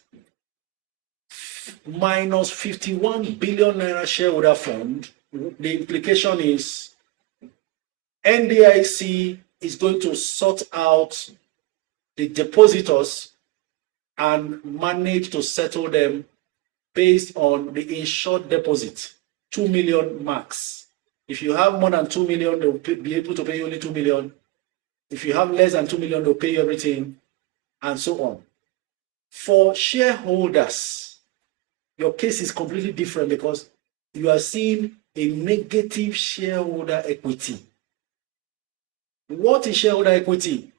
minus 51 billion naira shareholder fund, the implication is NDIC is going to sort out the depositors and manage to settle them based on the insured deposit, 2 million max. If you have more than 2 million, they'll be able to pay you only 2 million. If you have less than 2 million, they'll pay you everything, and so on. For shareholders, your case is completely different because you are seeing a negative shareholder equity. What is shareholder equity?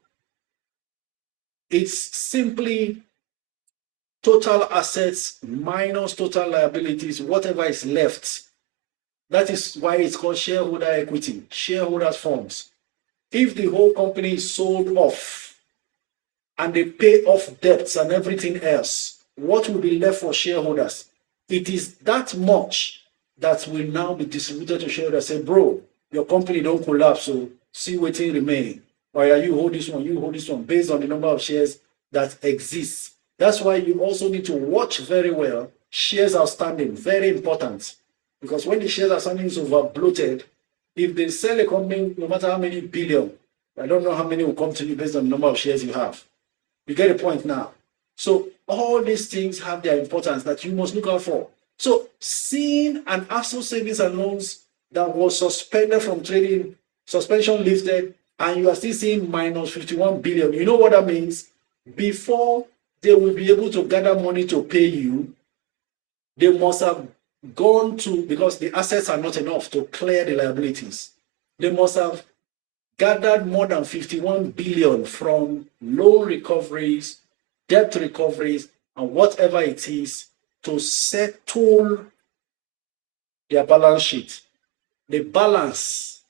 It's simply total assets minus total liabilities, whatever is left. That is why it's called shareholder equity, shareholders' funds. If the whole company is sold off and they pay off debts and everything else, what will be left for shareholders? It is that much that will now be distributed to shareholders. Say, bro, your company don't collapse, so see what it remain. Or you hold this one, you hold this one, based on the number of shares that exist. That's why you also need to watch very well shares outstanding, very important. Because when the shares outstanding is over bloated, if they sell a company, no matter how many billion, I don't know how many will come to you based on the number of shares you have. You get the point now. So all these things have their importance that you must look out for. So seeing an ASO Savings and Loans that was suspended from trading, suspension lifted, and you are still seeing minus 51 billion, you know what that means? Before they will be able to gather money to pay you, they must have gone to, because the assets are not enough to clear the liabilities, they must have gathered more than 51 billion from loan recoveries, debt recoveries, and whatever it is to settle their balance sheet. The balance,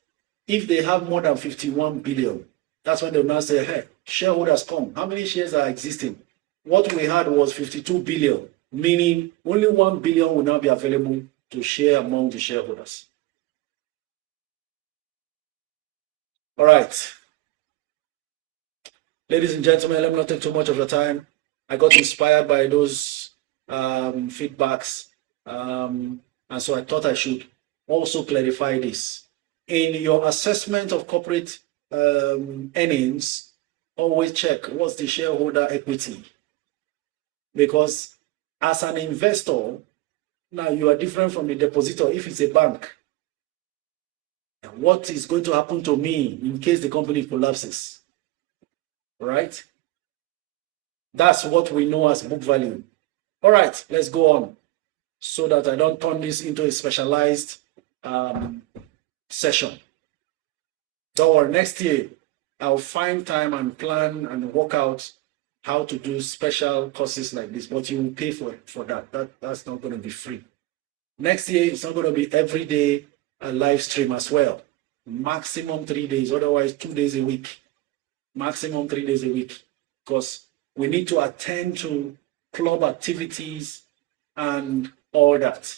if they have more than 51 billion, that's when they'll now say, hey, shareholders come. How many shares are existing? What we had was 52 billion, meaning only 1 billion will now be available to share among the shareholders. All right. Ladies and gentlemen, let me not take too much of your time. I got inspired by those feedbacks, and so I thought I should also clarify this. In your assessment of corporate earnings, always check what's the shareholder equity. Because as an investor, now you are different from the depositor if it's a bank. What is going to happen to me in case the company collapses? Right? That's what we know as book value. All right, let's go on so that I don't turn this into a specialized session. Don't worry, next year I'll find time and plan and work out how to do special courses like this, but you will pay for that. That's not going to be free. Next year, it's not going to be every day a live stream as well. Maximum 3 days, otherwise 2 days a week. Maximum 3 days a week, because we need to attend to club activities and all that.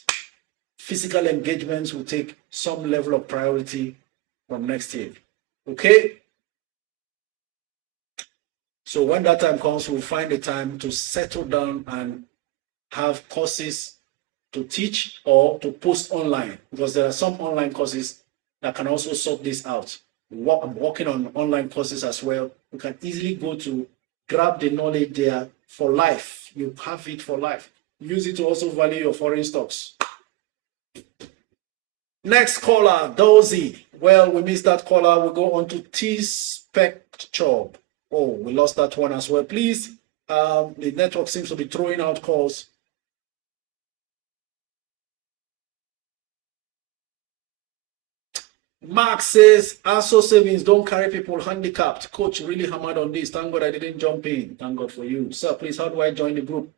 Physical engagements will take some level of priority from next year. Okay? So when that time comes, we'll find a time to settle down and have courses to teach or to post online, because there are some online courses that can also sort this out. I'm working on online courses as well. You can easily go to grab the knowledge there for life. You have it for life. Use it to also value your foreign stocks. Next caller, Dozy. Well, we missed that caller. We'll go on to T-Spectrum. Oh, we lost that one as well. Please, the network seems to be throwing out calls. Mark says, ASO savings don't carry people handicapped. Coach really hammered on this. Thank God I didn't jump in. Thank God for you. Sir, please, how do I join the group?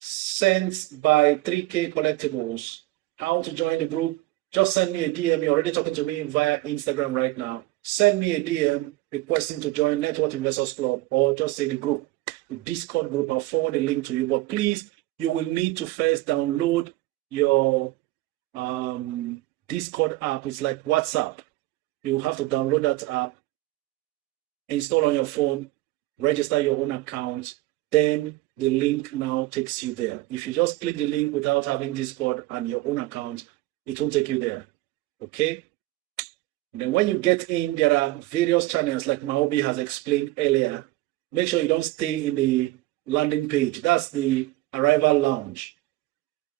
Sent by 3K Collectibles. How to join the group? Just send me a DM. You're already talking to me via Instagram right now. Send me a DM requesting to join Network Investors Club, or just say the group, the Discord group. I'll forward the link to you. But please, you will need to first download your Discord app. It's like WhatsApp. You have to download that app, install on your phone, register your own account. Then the link now takes you there. If you just click the link without having Discord and your own account, it won't take you there. Okay? And then when you get in, there are various channels like Maobi has explained earlier. Make sure you don't stay in the landing page. That's the arrival lounge.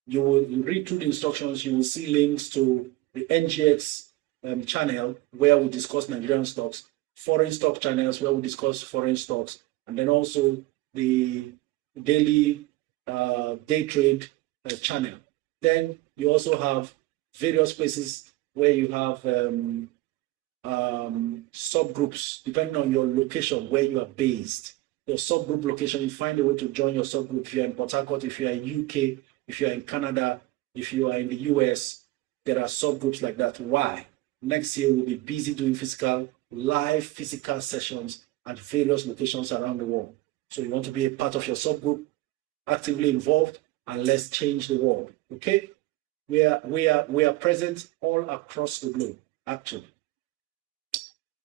You will read through the instructions. You will see links to the NGX channel where we discuss Nigerian stocks, foreign stock channels where we discuss foreign stocks, and then also the daily day trade channel. Then you also have various places where you have subgroups depending on your location where you are based. Your subgroup location, you find a way to join your subgroup. If you're in Port Harcourt, if you're in UK, if you're in Canada, if you are in the US, there are subgroups like that. Why? Next year we'll be busy doing live physical sessions at various locations around the world. So you want to be a part of your subgroup, actively involved, and let's change the world. Okay? We are present all across the globe, actually.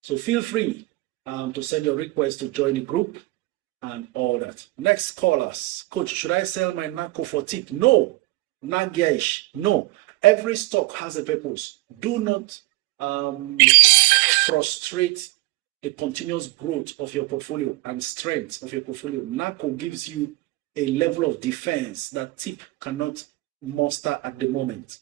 So feel free to send your request to join the group and all that. Next callers. Coach, should I sell my NACO for tip? No. Nagiaish. No. Every stock has a purpose. Do not frustrate the continuous growth of your portfolio and strength of your portfolio. NACO gives you a level of defense that tip cannot muster at the moment.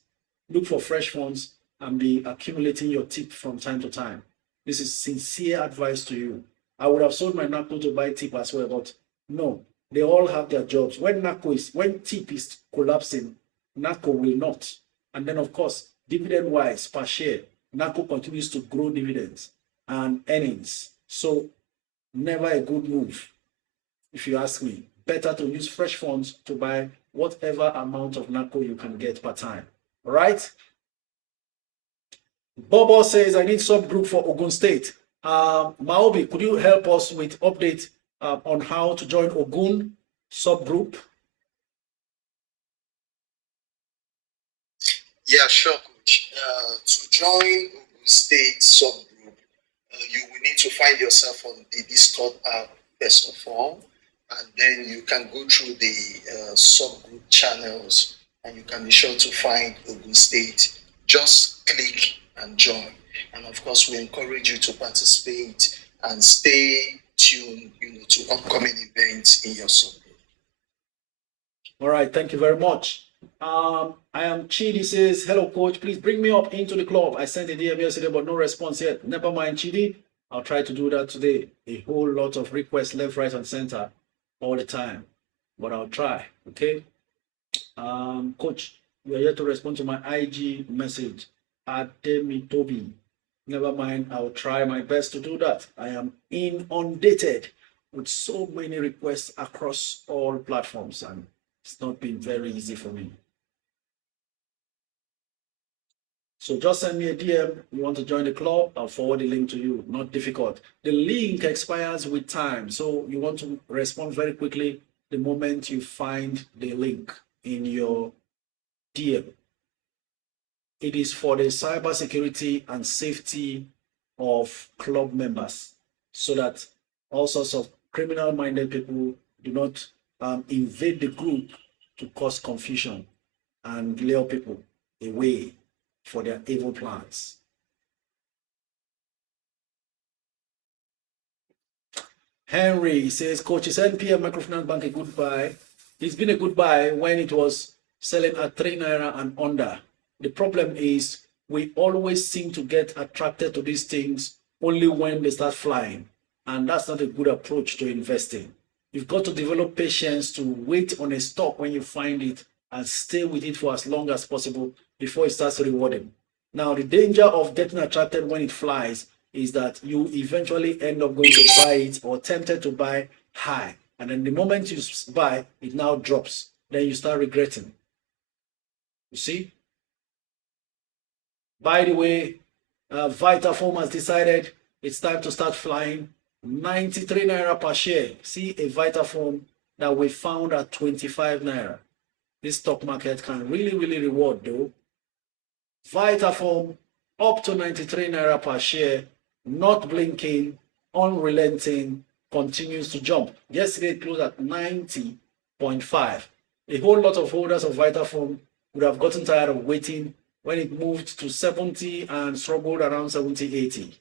Look for fresh funds and be accumulating your tip from time to time. This is sincere advice to you. I would have sold my NACO to buy tip as well, but no, they all have their jobs. When tip is collapsing, NACO will not. And then, of course, dividend-wise per share, NACO continues to grow dividends and earnings. So never a good move, if you ask me. Better to use fresh funds to buy whatever amount of NACO you can get per time. All right? Bobo says, I need subgroup for Ogun State. Maobi, could you help us with update on how to join Ogun subgroup? Yeah, sure, Coach. To join Ogun State subgroup, you will need to find yourself on the Discord app first of all. and then you can go through the subgroup channels, and you can be sure to find Ogun State. Just click and join. And of course, we encourage you to participate and stay tuned, to upcoming events in your subgroup. All right, thank you very much. I am Chidi says, hello coach, please bring me up into the club. I sent a DM yesterday, but no response yet. Never mind, Chidi. I'll try to do that today. A whole lot of requests left, right, and center all the time, but I'll try. Okay. Coach, you are yet to respond to my IG message. Ademitobi. Never mind, I'll try my best to do that. I am inundated with so many requests across all platforms, and it's not been very easy for me. So just send me a DM. You want to join the club? I'll forward the link to you. Not difficult. The link expires with time, so you want to respond very quickly the moment you find the link in your DM. It is for the cybersecurity and safety of club members, so that all sorts of criminal-minded people do not invade the group to cause confusion and lure people away for their evil plans. Henry says, Coach, is NPM Microfinance Bank a good buy? It's been a good buy when it was selling at 3 naira and under. The problem is we always seem to get attracted to these things only when they start flying. And that's not a good approach to investing. You've got to develop patience to wait on a stock when you find it and stay with it for as long as possible before it starts rewarding. Now, the danger of getting attracted when it flies is that you eventually end up going to buy it or tempted to buy high. And then the moment you buy, it now drops. Then you start regretting. You see? By the way, Vitafoam has decided it's time to start flying. 93 naira per share. See a Vitafoam that we found at 25 naira. This stock market can really, really reward though. Vitafoam up to 93 naira per share, not blinking, unrelenting, continues to jump. Yesterday it closed at 90.5. A whole lot of holders of Vitafoam would have gotten tired of waiting when it moved to 70 and struggled around 70, 80.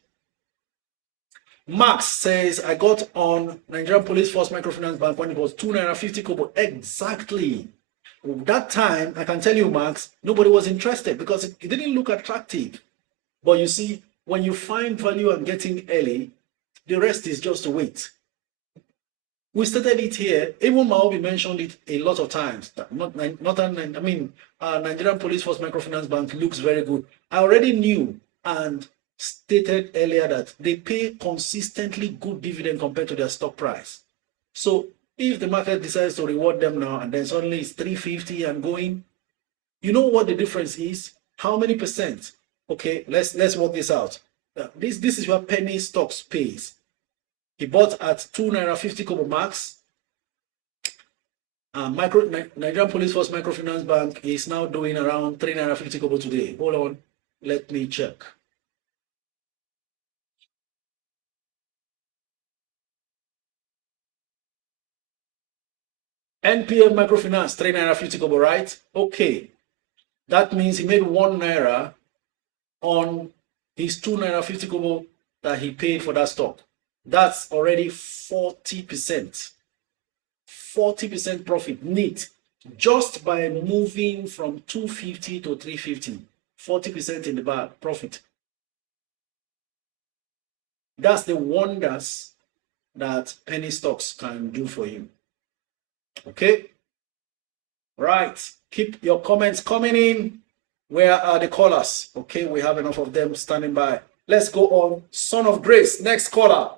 Max says, I got on Nigerian Police Force Microfinance Bank when it was 2 naira 50 kobo. Exactly. That time, I can tell you, Max, nobody was interested because it didn't look attractive. But you see, when you find value and get in early, the rest is just to wait. We started it here. Even Maobi mentioned it a lot of times. Nigerian Police Force Microfinance Bank looks very good. I already knew and stated earlier that they pay consistently good dividend compared to their stock price. So if the market decides to reward them now and then suddenly it's 350 and going, you know what the difference is? How many percent? Okay, let's work this out. This is what penny stocks pays. He bought at 2 naira 50 kobo max. Nigerian Police Force Microfinance Bank is now doing around 3 naira 50 kobo today. Hold on, let me check. NPM Microfinance 3 naira 50 kobo, right? Okay, that means he made 1 naira on his 2 naira 50 kobo that he paid for that stock. That's already 40%. 40% profit neat just by moving from 250 to 350. 40% in the bag profit. That's the wonders that penny stocks can do for you. Okay? Right. Keep your comments coming in. Where are the callers? Okay, we have enough of them standing by. Let's go on. Son of Grace, next caller.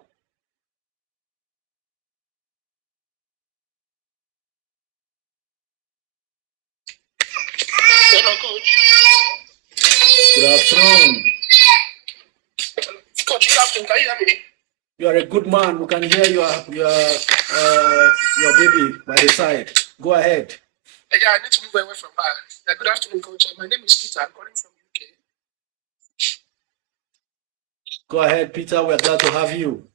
Hello, Coach. Good afternoon. Coach, good afternoon. Can you hear me? You are a good man. We can hear your baby by the side. Go ahead. Yeah, I need to move away from her. Good afternoon, Coach. My name is Peter. I'm calling from UK. Go ahead, Peter. We're glad to have you.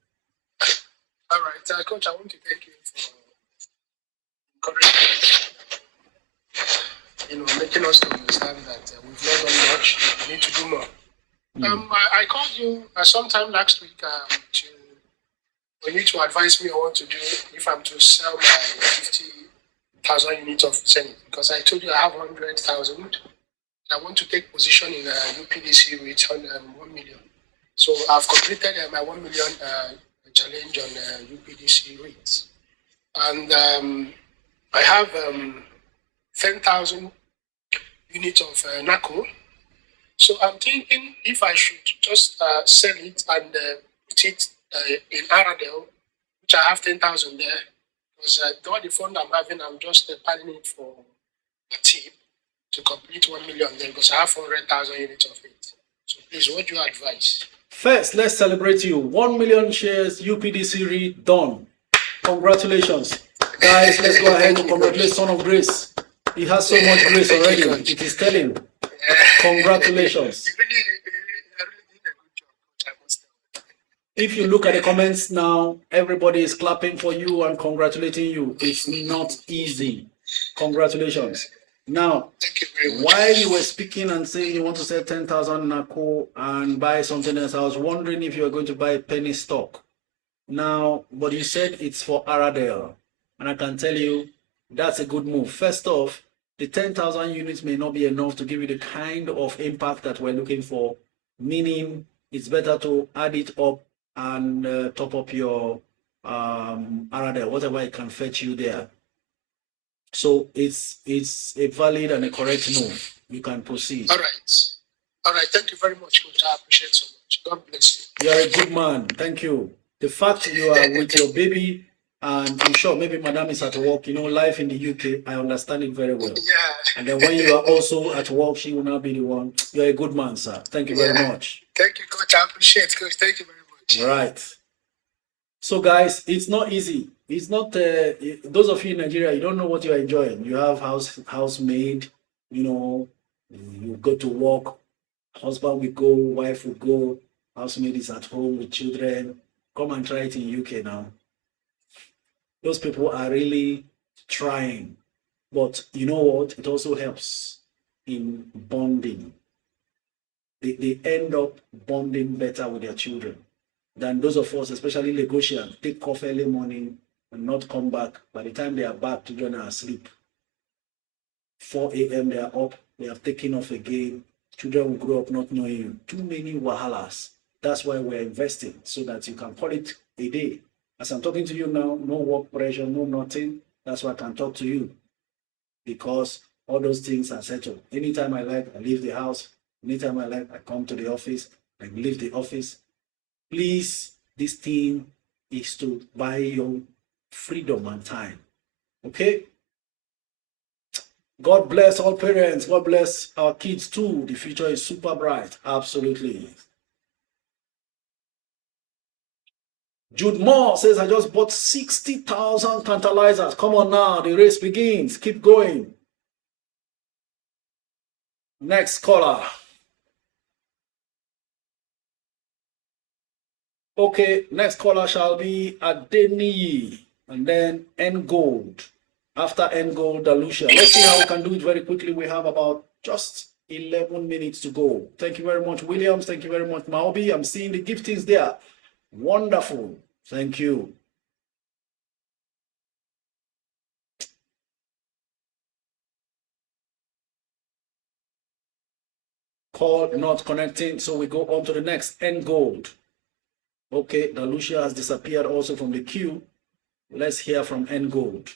All right, Coach. I want to thank you for encouraging, making us to understand that we've not done much. We need to do more. I called you sometime last week for you to advise me on what to do if I'm to sell my 50,000 units of Zenith, because I told you I have 100,000. I want to take position in UPDC with 1 million. So I've completed my 1 million challenge on UPDC rates. And I have 10,000 units of NACO. So I'm thinking if I should just sell it and put it in Aradel, which I have 10,000 there, because all the fund I'm having, I'm just piling it for a tip to complete 1 million there, because I have 400,000 units of it. So please, what do you advise? First, let's celebrate you. 1 million shares, UPDC read done. Congratulations. Guys, let's go ahead and congratulate Son of Grace. He has so much grace already. It is telling. Congratulations. You really did a good job, Coach, I must say. If you look at the comments now, everybody is clapping for you and congratulating you. It's not easy. Congratulations. Now, Thank you very much. while you were speaking and saying you want to sell 10,000 NACO and buy something else, I was wondering if you were going to buy penny stock. Now, but you said it's for Aradel. And I can tell you that's a good move. First off, the 10,000 units may not be enough to give you the kind of impact that we're looking for, meaning it's better to add it up and top up your Aradel, whatever it can fetch you there. So it's a valid and a correct move. You can proceed. All right. Thank you very much, Coach. I appreciate so much. God bless you. You're a good man. Thank you. The fact you are with your baby, and I'm sure maybe Madam is at work. Life in the UK, I understand it very well. Yeah. And then when you are also at work, she will not be the one. You're a good man, sir. Thank you very much. Thank you, Coach. I appreciate it, Coach. Thank you very much. Right. So, guys, it's not easy. It's not, those of you in Nigeria, you don't know what you're enjoying. You have housemaid, you go to work, husband will go, wife will go, housemaid is at home with children. Come and try it in UK now. Those people are really trying. But you know what? It also helps in bonding. They end up bonding better with their children than those of us, especially Lagosians, take off early morning and not come back. By the time they are back, children are asleep. 4 a.m. they are up, they have taken off again. Children will grow up not knowing you. Too many wahalas. That's why we're investing, so that you can call it a day. As I'm talking to you now, no work pressure, no nothing. That's why I can talk to you, because all those things are settled. Anytime I like, I leave the house. Anytime I like, I come to the office. I leave the office. Please, this thing is to buy your freedom and time. Okay? God bless all parents. God bless our kids too. The future is super bright. Absolutely. Jude Moore says, I just bought 60,000 tantalizers. Come on now, the race begins. Keep going. Next caller. Okay, next caller shall be Adeniyi, and then N Gold. After N Gold, Dalucia. Let's see how we can do it very quickly. We have about just 11 minutes to go. Thank you very much, Williams. Thank you very much, Maobi. I'm seeing the giftings there. Wonderful. Thank you. Call not connecting, so we go on to the next N Gold. Okay, Dalucia has disappeared also from the queue. Let's hear from N Gold.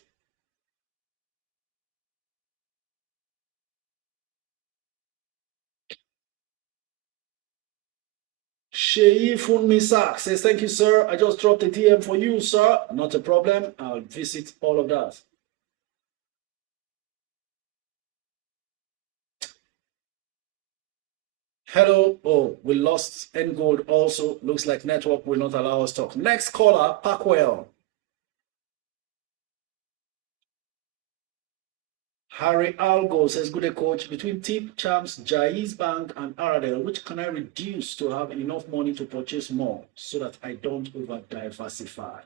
Sheyi Funmisak says, thank you, sir. I just dropped a DM for you, sir. Not a problem. I'll visit all of that. Hello. Oh, we lost N Gold also. Looks like network will not allow us to talk. Next caller, Packwell. Harry Algo says, good day, coach. Between Tip, Champs, Jaiz Bank, and Aradel, which can I reduce to have enough money to purchase more so that I don't over diversify?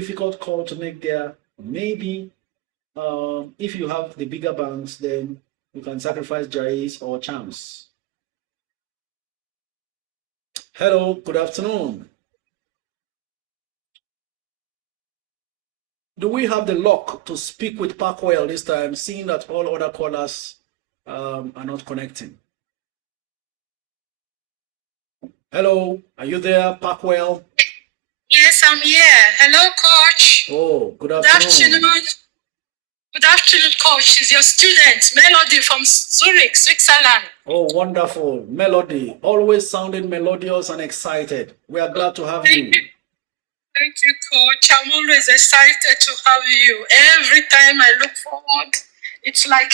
difficult call to make there. Maybe if you have the bigger banks, then you can sacrifice Jais or Chams. Hello, good afternoon. Do we have the luck to speak with Parkwell this time, seeing that all other callers are not connecting? Hello, are you there, Parkwell? Yes, I'm here. Hello, Coach. Oh, good Good afternoon. afternoon. Good afternoon, Coach. She's your student, Melody from Zurich, Switzerland. Oh, wonderful. Melody, always sounding melodious and excited. We are glad to have you. Thank you, Coach. I'm always excited to have you. Every time I look forward, it's like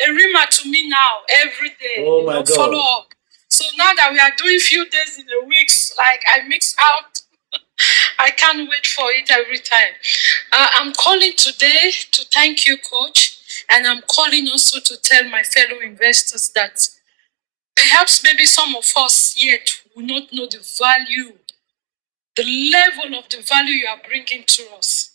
a rima to me now, every day. Oh, my God. Follow up. So now that we are doing few days in a week, like I mix out, I can't wait for it every time. I'm calling today to thank you, Coach, and I'm calling also to tell my fellow investors that perhaps maybe some of us yet will not know the value, the level of the value you are bringing to us.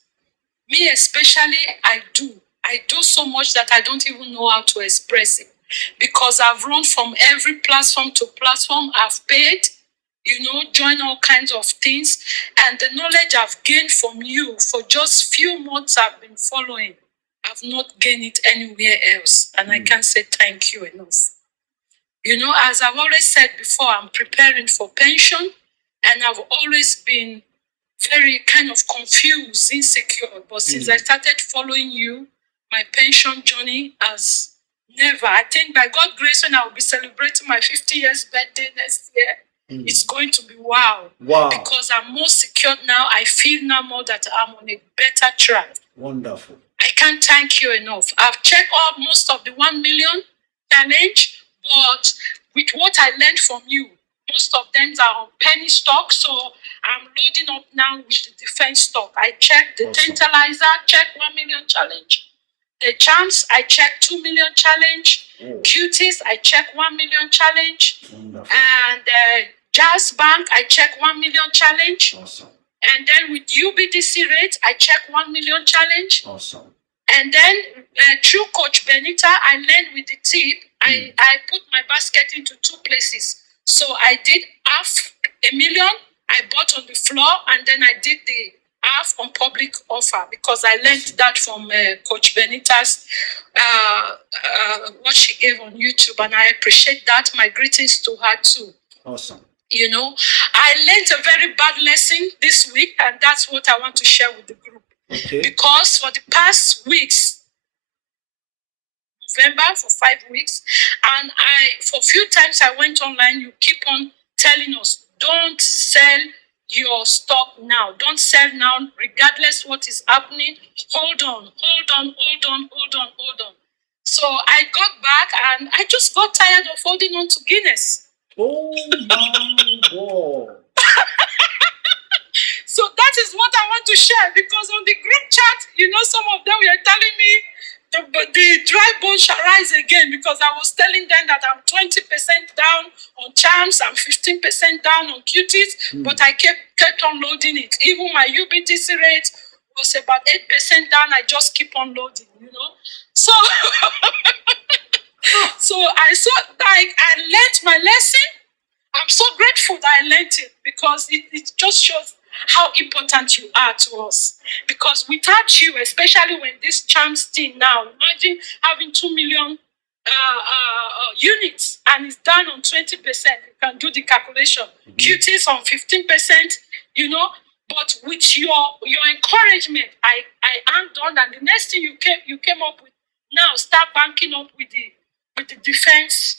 Me especially, I do. I do so much that I don't even know how to express it, because I've run from every platform to platform. I've paid, join all kinds of things. And the knowledge I've gained from you for just few months I've been following, I've not gained it anywhere else. And I can't say thank you enough. As I've always said before, I'm preparing for pension, and I've always been very kind of confused, insecure. But since I started following you, my pension journey has never. I think by God's grace, when I will be celebrating my 50 years birthday next year, it's going to be wow. Wow. Because I'm more secured now. I feel now more that I'm on a better track. Wonderful. I can't thank you enough. I've checked out most of the 1 million challenge, but with what I learned from you, most of them are on penny stock, so I'm loading up now with the defense stock. I checked the Tantalizer, checked 1 million challenge. The Champs, I checked 2 million challenge. Cuties, I checked 1 million challenge. Wonderful. And Jazz Bank, I checked 1 million challenge. Awesome. And then with UBDC rate, I checked 1 million challenge. Awesome. And then through Coach Benita, I learned with the tip. I put my basket into 2 places. So I did half a million. I bought on the floor, and then I did the half on public offer, because I learned that from Coach Benita's what she gave on YouTube, and I appreciate that. My greetings to her too. Awesome. I learned a very bad lesson this week, and that's what I want to share with the group. Okay. Because for the past weeks, November, for 5 weeks, and for a few times I went online, you keep on telling us, don't sell your stock now. Don't sell now, regardless what is happening. Hold on. So I got back, and I just got tired of holding on to Guinness. Oh my God. So that is what I want to share, because on the group chat, some of them were telling me the dry bone shall rise again, because I was telling them that I'm 20% down on Charms, I'm 15% down on Cuties, but I kept on loading it. Even my UBTC rate was about 8% down. I just keep on loading, So, so I learned my lesson. I'm so grateful that I learned it, because it just shows how important you are to us. Because without you, especially when this Charms thing now, imagine having 2 million units and it's down on 20%. You can do the calculation. Cuties on 15%, But with your encouragement, I am done. And the next thing you came up with, now start banking up with the defense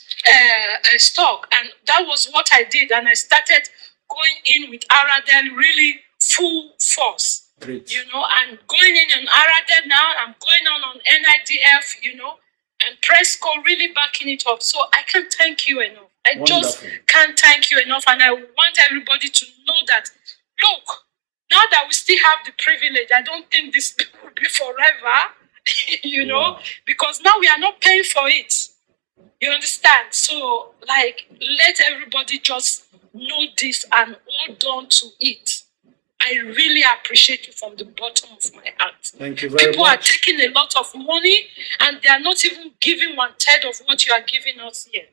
stock, and that was what I did. And I started going in with Aradel really full force. Great. And going in on Aradel now. I'm going on NIDF, and Presco really backing it up. So I can't thank you enough. I just can't thank you enough, and I want everybody to know that. Look, now that we still have the privilege, I don't think this will be forever. Because now we are not paying for it. You understand? So, let everybody just know this and hold on to it. I really appreciate you from the bottom of my heart. Thank you very People are much. taking a lot of money and they are not even giving 1/3 of what you are giving us here.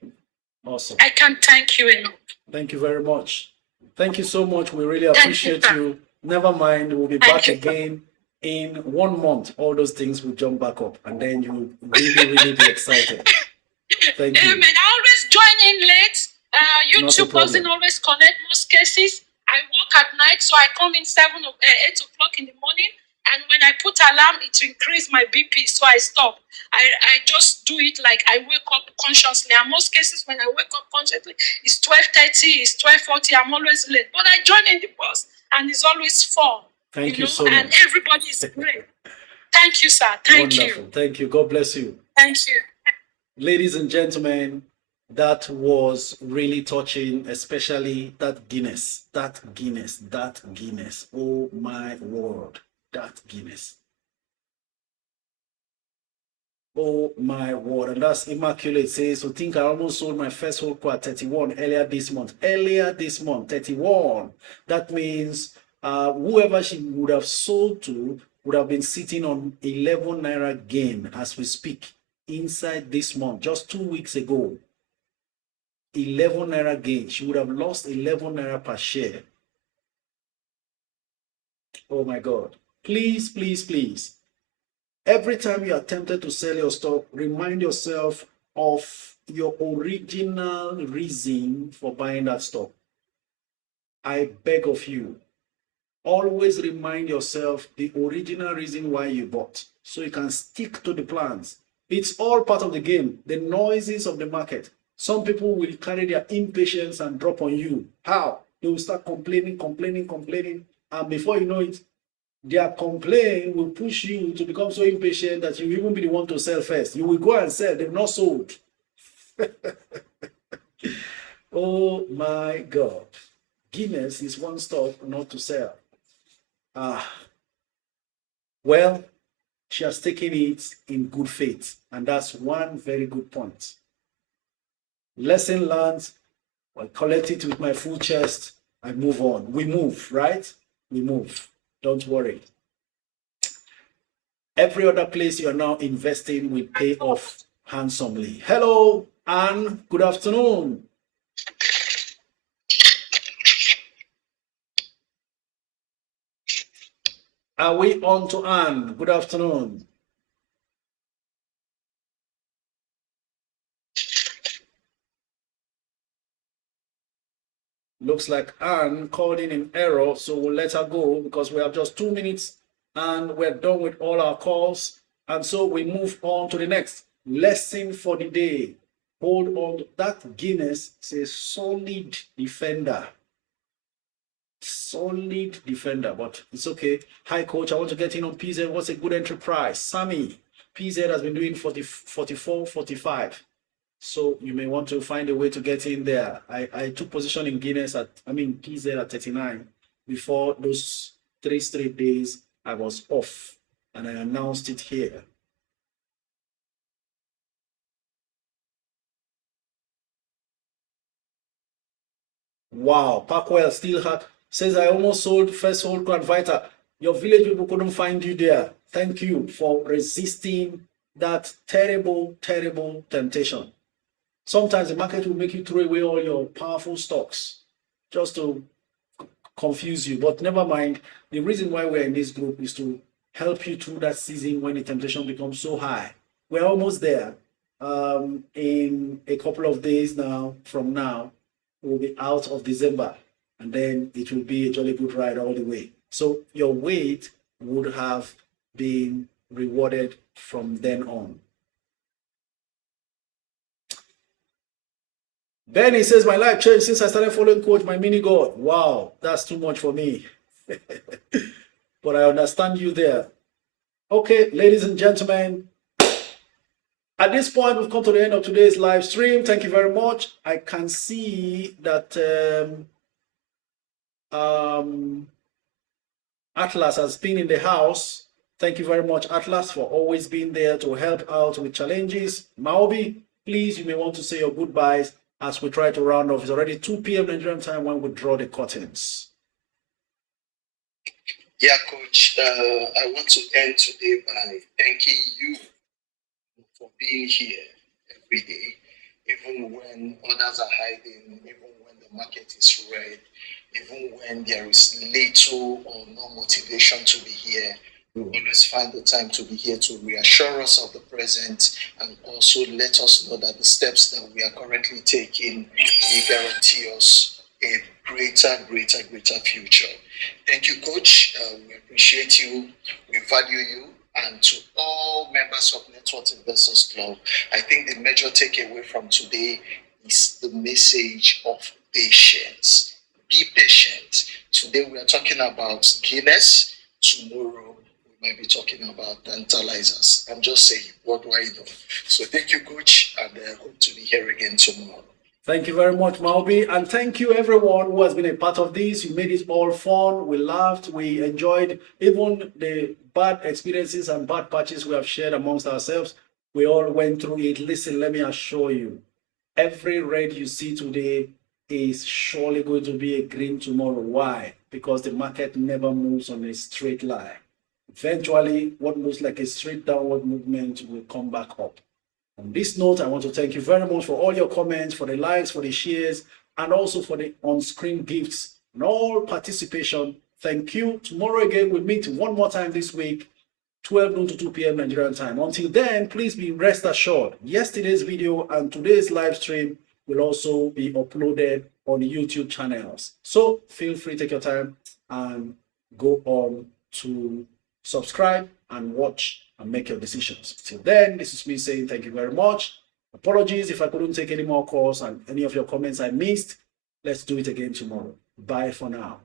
Awesome. I can't thank you enough. Thank you very much. Thank you so much. We really Thank you, appreciate sir. you. Never mind, we'll be Thank back you, sir. again in 1 month. All those things will jump back up, and then you will really be excited. Thank you. Amen. I always join in late. Not a YouTube doesn't problem. always connect most cases. I work at night, so I come in 8 o'clock in the morning. And when I put alarm, it increase my BP, so I stop. I just do it like I wake up consciously. And most cases, when I wake up consciously, it's 12:30, it's 12:40. I'm always late, but I join in the bus, and it's always fun. Thank you so and much. everybody is great. Thank you, sir. Thank Wonderful. you. Thank you. God bless you. Thank you. Ladies and gentlemen, that was really touching, especially that Guinness. Oh my word, that Guinness. Oh my word. And that's Immaculate says, so think I almost sold my first whole core at 31 earlier this month. 31. That means whoever she would have sold to would have been sitting on 11 naira gain as we speak inside this month, just 2 weeks ago. 11 naira gain. She would have lost 11 naira per share. Oh my God. Please. Every time you are tempted to sell your stock, remind yourself of your original reason for buying that stock. I beg of you, always remind yourself the original reason why you bought, so you can stick to the plans. It's all part of the game, the noises of the market. Some people will carry their impatience and drop on you. How? They will start complaining, and before you know it, their complaint will push you to become so impatient that you will even be the one to sell first. You will go and sell, they've not sold. Oh my God. Guinness is one stock not to sell. Well, she has taken it in good faith, and that's one very good point. Lesson learned, I collect it with my full chest, I move on. We move, right? We move. Don't worry. Every other place you are now investing will pay off handsomely. Hello, Anne. Good afternoon. Are we on to Anne? Good afternoon. Looks like Anne called in error, so we'll let her go because we have just 2 minutes and we're done with all our calls. And so we move on to the next lesson for the day. Hold on. That Guinness is a solid defender. Solid defender, but it's okay. Hi, coach. I want to get in on PZ. What's a good entry price? Sammy, PZ has been doing 44, 45. So you may want to find a way to get in there. I took position in Guinness PZ at 39. Before those 3 straight days, I was off and I announced it here. Wow, Parkwell still says I almost sold first whole core Vita. Your village people couldn't find you there. Thank you for resisting that terrible temptation. Sometimes the market will make you throw away all your powerful stocks just to confuse you. But never mind. The reason why we're in this group is to help you through that season when the temptation becomes so high. We're almost there. In a couple of days now, from now, we'll be out of December. And then it will be a jolly good ride all the way. So your wait would have been rewarded from then on. Benny says, my life changed since I started following coach, my mini God. Wow, that's too much for me. But I understand you there. Okay, ladies and gentlemen, at this point, we've come to the end of today's live stream. Thank you very much. I can see that Atlas has been in the house. Thank you very much, Atlas, for always being there to help out with challenges. Maobi, please, you may want to say your goodbyes as we try to round off. It's already 2 p.m. Nigerian time when we draw the curtains. Yeah, Coach. I want to end today by thanking you for being here every day, even when others are hiding, even when the market is red, even when there is little or no motivation to be here. We always find the time to be here to reassure us of the present and also let us know that the steps that we are currently taking will guarantee us a greater future. Thank you, Coach. We appreciate you. We value you. And to all members of Network Investors Club, I think the major takeaway from today is the message of patience. Be patient. Today we are talking about Guinness. Tomorrow we might be talking about tantalizers. I'm just saying, what do I know? So thank you, Coach, and I hope to be here again tomorrow. Thank you very much, Malby. And thank you, everyone who has been a part of this. You made it all fun. We laughed. We enjoyed even the bad experiences and bad patches we have shared amongst ourselves. We all went through it. Listen, let me assure you, every red you see today is surely going to be a green tomorrow. Why? Because the market never moves on a straight line. Eventually, what looks like a straight downward movement will come back up. On this note, I want to thank you very much for all your comments, for the likes, for the shares, and also for the on-screen gifts and all participation. Thank you. Tomorrow again, we'll meet one more time this week, 12 noon to 2 p.m. Nigerian time. Until then, please be rest assured, yesterday's video and today's live stream will also be uploaded on YouTube channels. So feel free to take your time and go on to subscribe and watch and make your decisions. Till then, this is me saying thank you very much. Apologies if I couldn't take any more calls and any of your comments I missed. Let's do it again tomorrow. Bye for now.